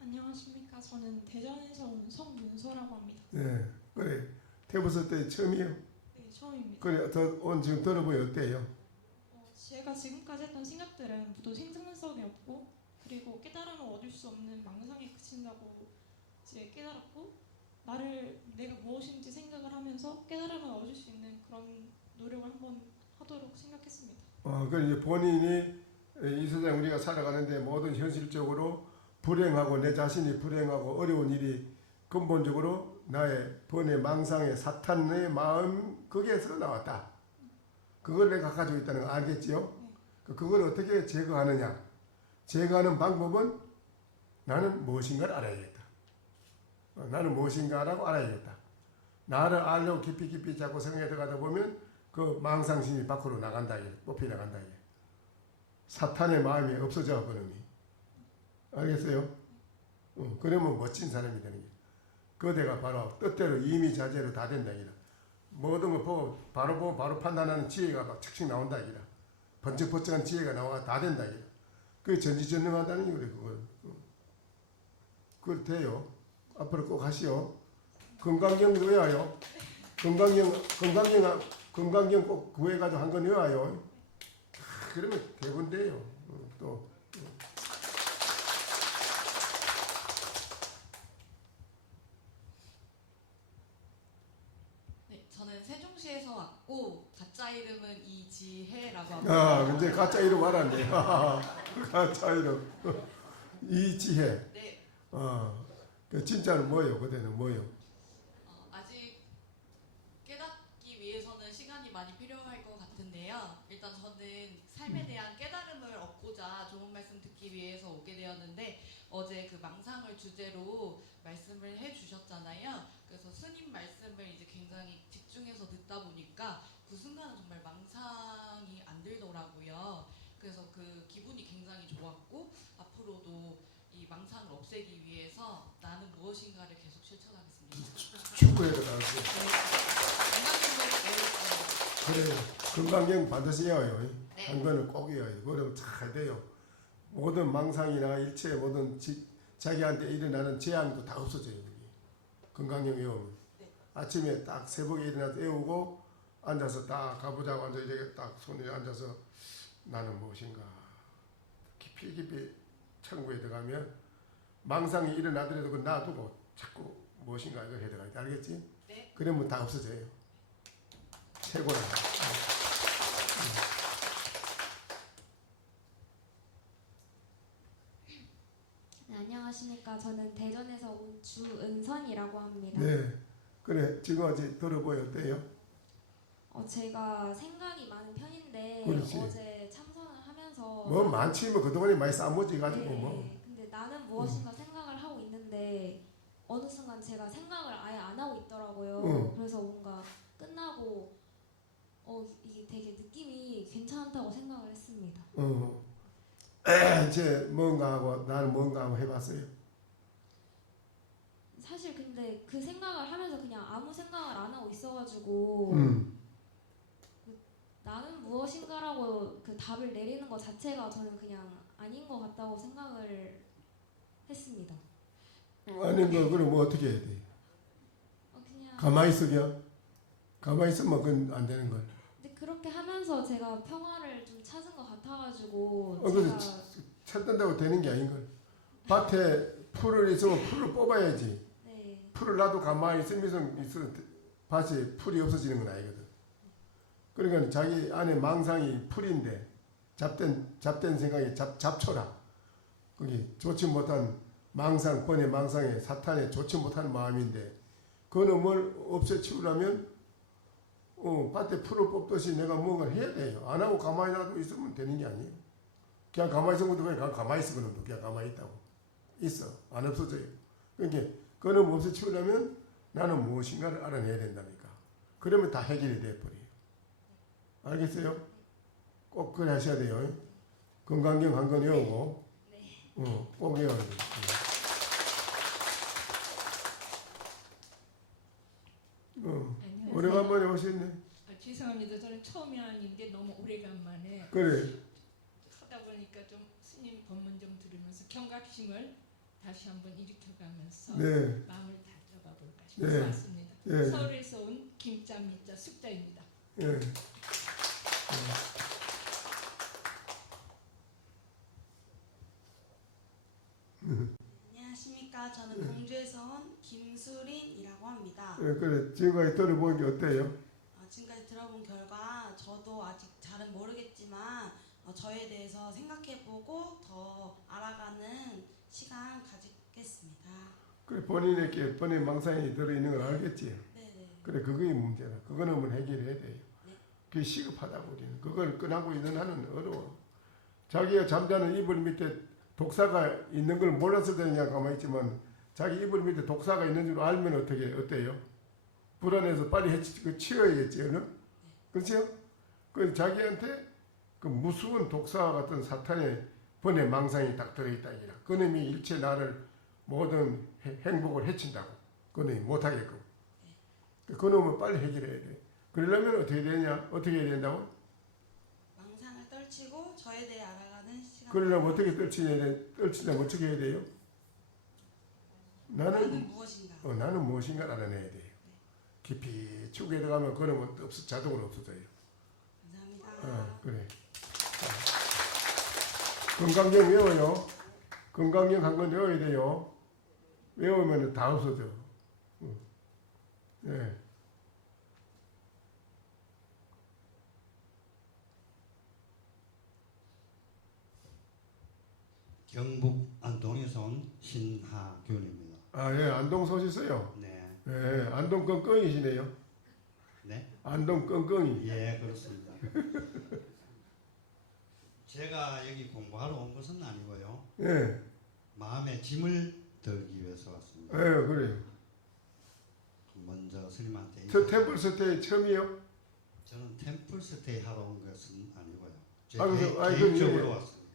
안녕하십니까. 저는 대전에서 온 성문서라고 합니다. 네, 그래. 태부서 때 처음이요? 네, 처음입니다. 그래, 지금 들어보니 어때요? 제가 지금까지 했던 생각들은 모두 생산성이 없고 그리고 깨달음을 얻을 수 없는 망상에 그친다고 이제 깨달았고 내가 무엇인지 생각을 하면서 깨달음을 얻을 수 있는 그런 노력을 한번 하도록 생각했습니다. 그 이제 본인이 이 세상 우리가 살아가는데 모든 현실적으로 불행하고 내 자신이 불행하고 어려운 일이 근본적으로 나의 번뇌 망상의 사탄의 마음 거기에서 나왔다. 그걸 내가 가지고 있다는 거 알겠지요? 그걸 어떻게 제거하느냐? 제거하는 방법은 나는 무엇인가를 알아야겠다. 나는 무엇인가라고 알아야겠다. 나를 알려고 깊이 자꾸 생각해 들어가다 보면 그 망상심이 밖으로 나간다. 뽑히 나간다. 사탄의 마음이 없어져 버리니. 알겠어요? 그러면 멋진 사람이 되는 거야. 그대가 바로 뜻대로 이미자재로 다 된다. 모든 거 보고 바로 판단하는 지혜가 막 착착 나온다. 번쩍번쩍한 지혜가 나와 다 된다. 그게 전지전능하다는 거래. 그걸 돼요. 앞으로 꼭 하시오. 건강경 외워요. 건강경 꼭 구해가지고 한 건 외워요. 그러면 대본돼요. 또. 네, 저는 세종시에서 왔고 가짜 이름은 이지혜라고 합니다. 아, 근데 가짜 이름 알았네. 가짜 이름. 이지혜. 네. 그 진짜는 뭐예요? 그때는 뭐예요? 아직 깨닫기 위해서는 시간이 많이 필요할 것 같은데요. 일단 저는 삶에 대한 깨달음을 얻고자 좋은 말씀 듣기 위해서 오게 되었는데 어제 그 망상을 주제로 말씀을 해주셨잖아요. 그래서 스님 말씀을 이제 굉장히 집중해서 듣다 보니까 그 순간은 정말 망상이 안 들더라고요. 그래서 그 기분이 굉장히 좋았고 앞으로도 이 망상을 없애기 위해서 나는 무엇인가를 계속 실천하겠습니다. 추구해야 나가고. 그래, 건강경 반드시 해요. 네. 한 거는 꼭 해요. 그러면 잘 돼요. 모든 망상이나 일체 모든 자기한테 일어나는 재앙도 다 없어져요. 건강경 외우면. 네. 아침에 딱 새벽에 일어나서 외우고 앉아서 딱 가보자고 앉아 이렇게 딱 손에 앉아서 나는 무엇인가 깊이 천국에 들어가면 망상이 일어나더라도 그 놔두고 자꾸 무엇인가 이걸 해 들어가야 돼. 알겠지? 네. 그러면 다 없어져요. 최고라. 네, 안녕하십니까. 저는 대전에서 온 주은선이라고 합니다. 네. 그래. 지금 어제 들어보여 어때요? 제가 생각이 많은 편인데 그렇지. 어제 참선을 하면서 뭐 많지 뭐 그동안에 많이 싸모지 가지고 네, 뭐. 근데 나는 무엇인가 생각을 하고 있는데 어느 순간 제가 생각을 아예 안 하고 있더라고요. 그래서 뭔가 끝나고 이게 되게 느낌이 괜찮다고 생각을 했습니다. 이제 뭔가 하고 나는 뭔가 하고 해봤어요. 사실 근데 그 생각을 하면서 그냥 아무 생각을 안 하고 있어가지고 나는 무엇인가라고 그 답을 내리는 것 자체가 저는 그냥 아닌 것 같다고 생각을 했습니다. 아닌 거 그럼 뭐 어떻게 해야 돼? 그냥 가만히 있으게? 가만히 있으면 그건 안 되는 걸. 근데 그렇게 하면서 제가 평화를 좀 찾은 것 같아가지고 그래서 제가 찾는다고 되는 게 아닌 걸. 밭에 풀을 있으면 풀을 뽑아야지. 네. 풀을 놔도 가만히 있으면 밭에 풀이 없어지는 건 아니거든. 그러니까 자기 안에 망상이 풀인데 잡된 생각이 잡초라. 거기 좋지 못한 망상, 번의 망상에 사탄에 좋지 못한 마음인데 그 놈을 없애치우려면 밭에 풀을 뽑듯이 내가 뭔가를 해야 돼요. 안 하고 가만히 놔도 있으면 되는 게 아니에요. 그냥 가만히 있는 것도 그냥 가만히 있어. 그놈도 그냥 가만히 있다고. 있어. 안 없어져요. 그러니까 그 놈을 없애치우려면 나는 무엇인가를 알아내야 된다니까. 그러면 다 해결이 돼버려요. 알겠어요? 꼭 그래 하셔야 돼요. 건강경 한 건 외우고 꼭 외워야 돼요. 오래간만에 오셨네. 죄송합니다. 저는 처음이 아닌데 너무 오래간만에 그래. 하다 보니까 좀 스님 법문 좀 들으면서 경각심을 다시 한번 일으켜가면서 네. 마음을 다잡아 볼까 싶어서 네. 왔습니다. 네. 서울에서 온 김자 밑자 숙자입니다. 예. 안녕하십니까. 저는 공주에서 온 김수린이라고 합니다. 그래. 지금까지 들어본 게 어때요? 지금까지 들어본 결과 저도 아직 잘은 모르겠지만 저에 대해서 생각해보고 더 알아가는 시간 가지겠습니다. 그래 본인에게 본인 망상이 들어있는 걸 알겠지? 네네. 그래 그게 문제다. 그거는 한번 해결해야 돼요. 그게 시급하다고 우리는. 그걸 끄나고 있는 한은 어려워. 자기가 잠자는 이불 밑에 독사가 있는 걸 몰랐을 때는 그냥 가만히 있지만 자기 이불 밑에 독사가 있는 줄 알면 어때요? 불안해서 빨리 치워야겠지. 그렇죠? 그 자기한테 그 무서운 독사와 같은 사탄의 번의 망상이 딱 들어있다. 그놈이 일체 나를 모든 행복을 해친다고. 그놈이 못하게끔. 그놈을 빨리 해결해야 돼. 그러려면 어떻게 되냐? 어떻게 해야 된다고? 망상을 떨치고 저에 대해 알아가는 시간. 그러려면 어떻게 떨치려면 어떻게 해야 돼요? 나는 무엇인가? 나는 무엇인가 알아내야 돼요. 깊이 축에 들어가면 그러면 자동으로 없어져요. 감사합니다. 그래. 건강경 외워요. 건강경 한 건 외워야 돼요. 외우면 다 없어져. 네. 경북 안동에서 온 신하균입니다. 아, 예, 안동 소시서요. 네. 예, 안동 끙끙이시네요. 네. 안동 끙끙이. 예, 그렇습니다. 제가 여기 공부하러 온 것은 아니고요. 예. 마음의 짐을 덜기 위해서 왔습니다. 예, 그래요. 먼저 스님한테 템플 스테이 처음이요? 저는 템플 스테이 하러 온 것은 아니고요. 제 그 개인적으로 왔습니다.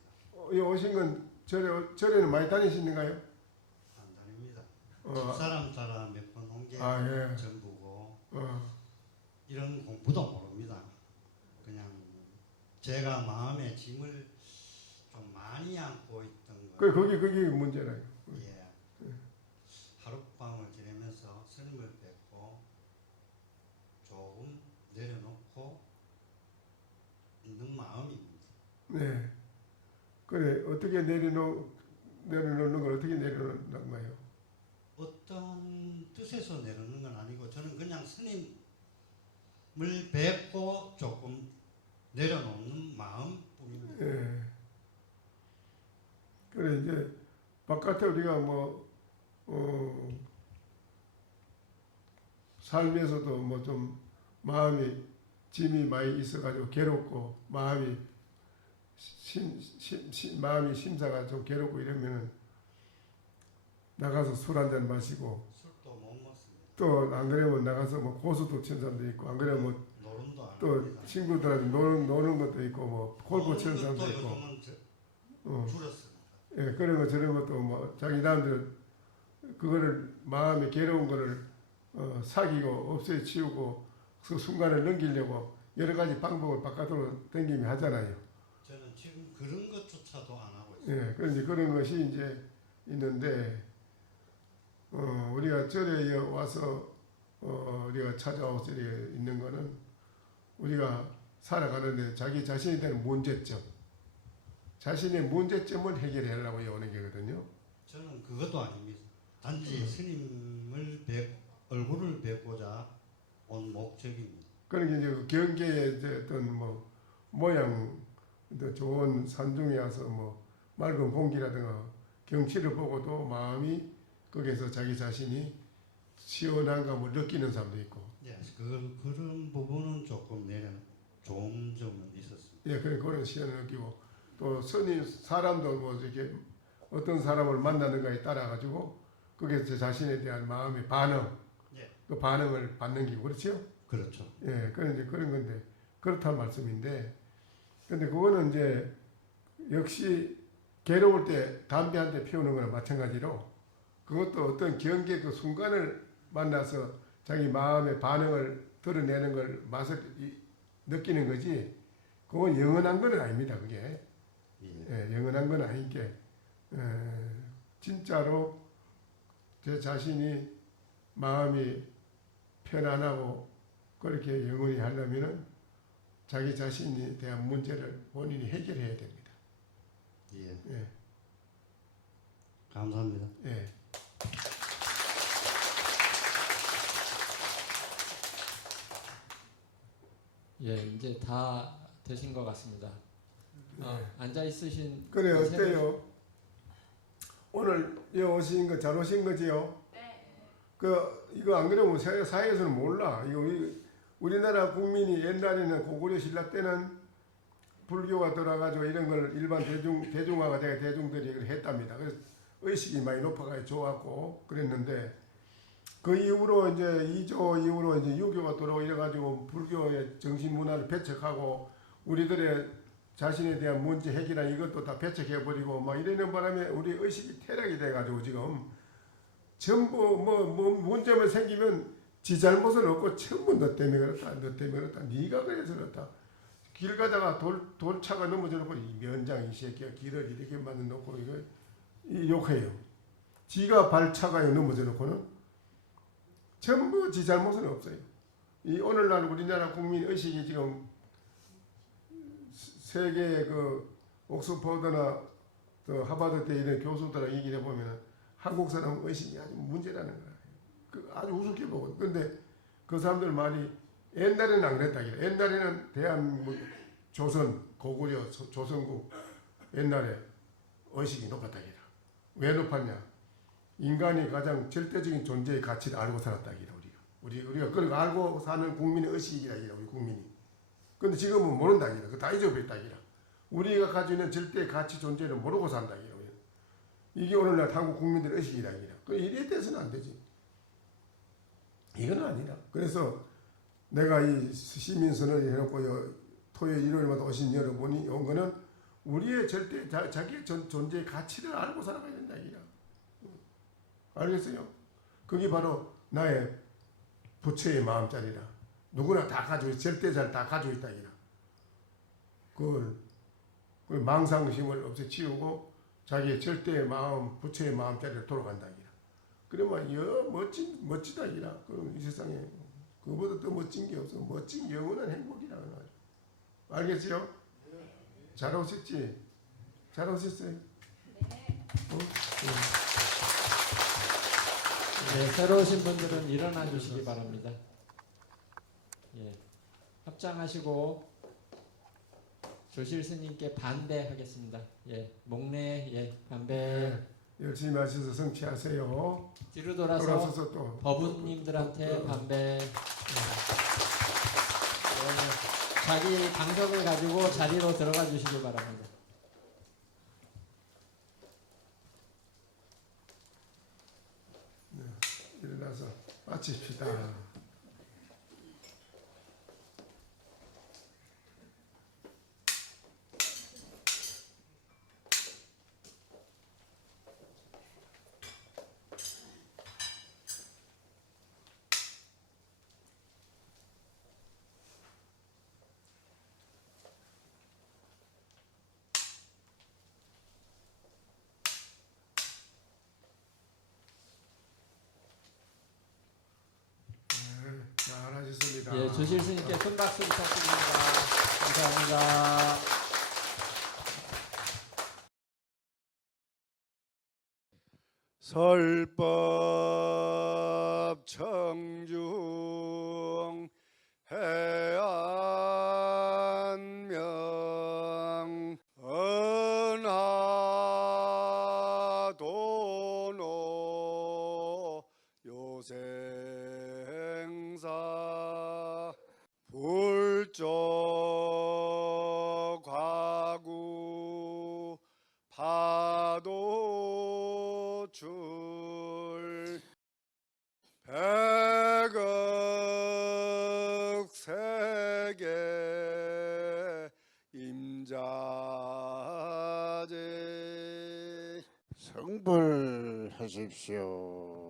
여기 오신 건 절에는 많이 다니시는가요? 안 다닙니다. 집사람 따라 몇 번 온 게 예. 전부고 이런 공부도 모릅니다. 그냥 제가 마음의 짐을 좀 많이 안고 있던 거. 그게 문제라요. 예. 하룻밤을 지내면서 스님을 뵙고 조금 내려놓고 있는 마음입니다. 네. 그래 어떻게 내려놓는 걸 어떻게 내려놓는 거예요? 어떤 뜻에서 내려놓는 건 아니고 저는 그냥 스님을 뵙고 조금 내려놓는 마음뿐입니다. 예. 그래 이제 바깥에 우리가 삶에서도 뭐 좀 마음이 짐이 많이 있어가지고 괴롭고 마음이 심사가 좀 괴롭고 이러면은 나가서 술 한잔 마시고 술도 못 먹습니다. 또 안 그러면 나가서 뭐 고수도 치는 사람도 있고 안 그러면 뭐 노름도 안 또 합니다. 친구들한테 노는 것도 있고 뭐 골프 치는 사람도 것도 있고 요즘은 줄었습니다. 예, 그런 거 저런 것도 뭐 자기 남들 그거를 마음에 괴로운 거를 사귀고 없애치우고 그 순간을 넘기려고 여러 가지 방법을 바깥으로 땡기며 하잖아요. 저는 지금 그런 것조차도 안 하고 있습니다. 예, 그런데 그런 것이 이제 있는데 우리가 절에 와서 우리가 찾아와서 절에 있는 거는 우리가 살아가는데 자기 자신에 대한 문제점, 자신의 문제점을 해결하려고 오는 게거든요. 저는 그것도 아닙니다. 단지 스님을 얼굴을 뵙고자 온 목적입니다. 그러니까 이제 그 경계의 이제 어떤 뭐 모양, 또 좋은 산중에 와서 뭐 맑은 공기라든가 경치를 보고도 마음이 거기서 자기 자신이 시원한 감을 느끼는 사람도 있고. 예, 그런 부분은 조금 좋은 점은 있었습니다. 예, 그런 시원을 느끼고 또 스님 사람도 뭐 이렇게 어떤 사람을 만나는가에 따라 가지고 그게 제 자신에 대한 마음의 반응, 그 반응을 받는 게 그렇죠? 그렇죠. 예, 그런 이제 그런 건데 그렇다는 말씀인데, 근데 그거는 이제 역시 괴로울 때 담배 한 대 피우는 거나 마찬가지로 그것도 어떤 경계 그 순간을 만나서 자기 마음의 반응을 드러내는 걸 맛을 느끼는 거지. 그건 영원한 건 아닙니다. 그게 예, 영원한 건 아니게 진짜로 제 자신이 마음이 편안하고 그렇게 영원히 하려면은 자기 자신에 대한 문제를 본인이 해결해야 됩니다. 예. 예. 감사합니다. 예. 예, 이제 다 되신 것 같습니다. 앉아 있으신 그래 어때요? 오늘 여기 오신 거 잘 오신 거지요? 그 이거 안 그러면 사회에서는 몰라. 이거 우리나라 국민이 옛날에는 고구려 신라 때는 불교가 들어가지고 이런 걸 일반 대중화가 되게 대중들이 이걸 했답니다. 그래서 의식이 많이 높아가지고 좋았고 그랬는데 그 이후로 이제 2조 이후로 이제 유교가 들어오고 이래가지고 불교의 정신 문화를 배척하고 우리들의 자신에 대한 문제 해결이나 이것도 다 배척해버리고 막 이러는 바람에 우리 의식이 퇴락이 돼가지고 지금 전부 뭐 문제만 생기면 지 잘못은 없고 전부 너 때문에 그렇다, 너 때문에 그렇다, 네가 그래서 그렇다. 길 가다가 돌차가 넘어져 놓고 이 면장 이 새끼가 길을 이렇게 만들어 놓고 이거 욕해요. 지가 발차가 넘어져 놓고는 전부 지 잘못은 없어요. 이 오늘날 우리나라 국민 의식이 지금 세계 그 옥스퍼드나 또 하버드 때 이런 교수들하고 얘기를 해보면 한국 사람 의식이 아주 문제라는 거예요. 아주 우습게 보고. 근데 그 사람들 말이 옛날에는 안 그랬다기라. 옛날에는 대한민국 조선 고구려 조선국 옛날에 의식이 높았다기라. 왜 높았냐? 인간이 가장 절대적인 존재의 가치를 알고 살았다기라. 우리가 그걸 알고 사는 국민의 의식이라기라. 우리 국민이. 근데 지금은 모른다기라. 그거 다 잊어버렸다기라. 우리가 가지고 있는 절대 가치 존재를 모르고 산다기라. 이게 오늘날 한국 국민들의 의식이라기라. 이래 돼서는 안 되지. 이건 아니다. 그래서 내가 이 시민선언을 해놓고 토요일 일요일마다 오신 여러분이 온 거는 우리의 절대 자기의 존재의 가치를 알고 살아가야 된다 이기라. 알겠어요? 그게 바로 나의 부처의 마음자리라. 누구나 다 가지고 절대자를 다 가지고 있다 이기라. 그걸 망상심을 없애치우고 자기의 절대의 마음, 부처의 마음자리로 돌아간다 이기라. 그러면 멋지다 이기라. 그럼 이 세상에 그보다 더 멋진 게 없어. 멋진 영원한 행복이라고 말이야. 알겠어요? 잘 오셨지? 잘 오셨어요? 네. 네, 새로 오신 분들은 일어나 주시기 바랍니다. 예, 합장하시고 조실 스님께 반배하겠습니다. 예, 목례, 예, 반배. 네, 열심히 하셔서 성취하세요. 뒤로 돌아서 또 법운님들한테 반배. 자기 방석을 가지고 자리로 들어가 주시기 바랍니다. 마칩시다. 잘하셨습니다. 예, 조실 스님께 큰 박수 부탁드립니다. 감사합니다. 설법 청중 해안명 은하도노 요생사 불조 과구 파도줄 백억 세계 임자제 성불하십시오.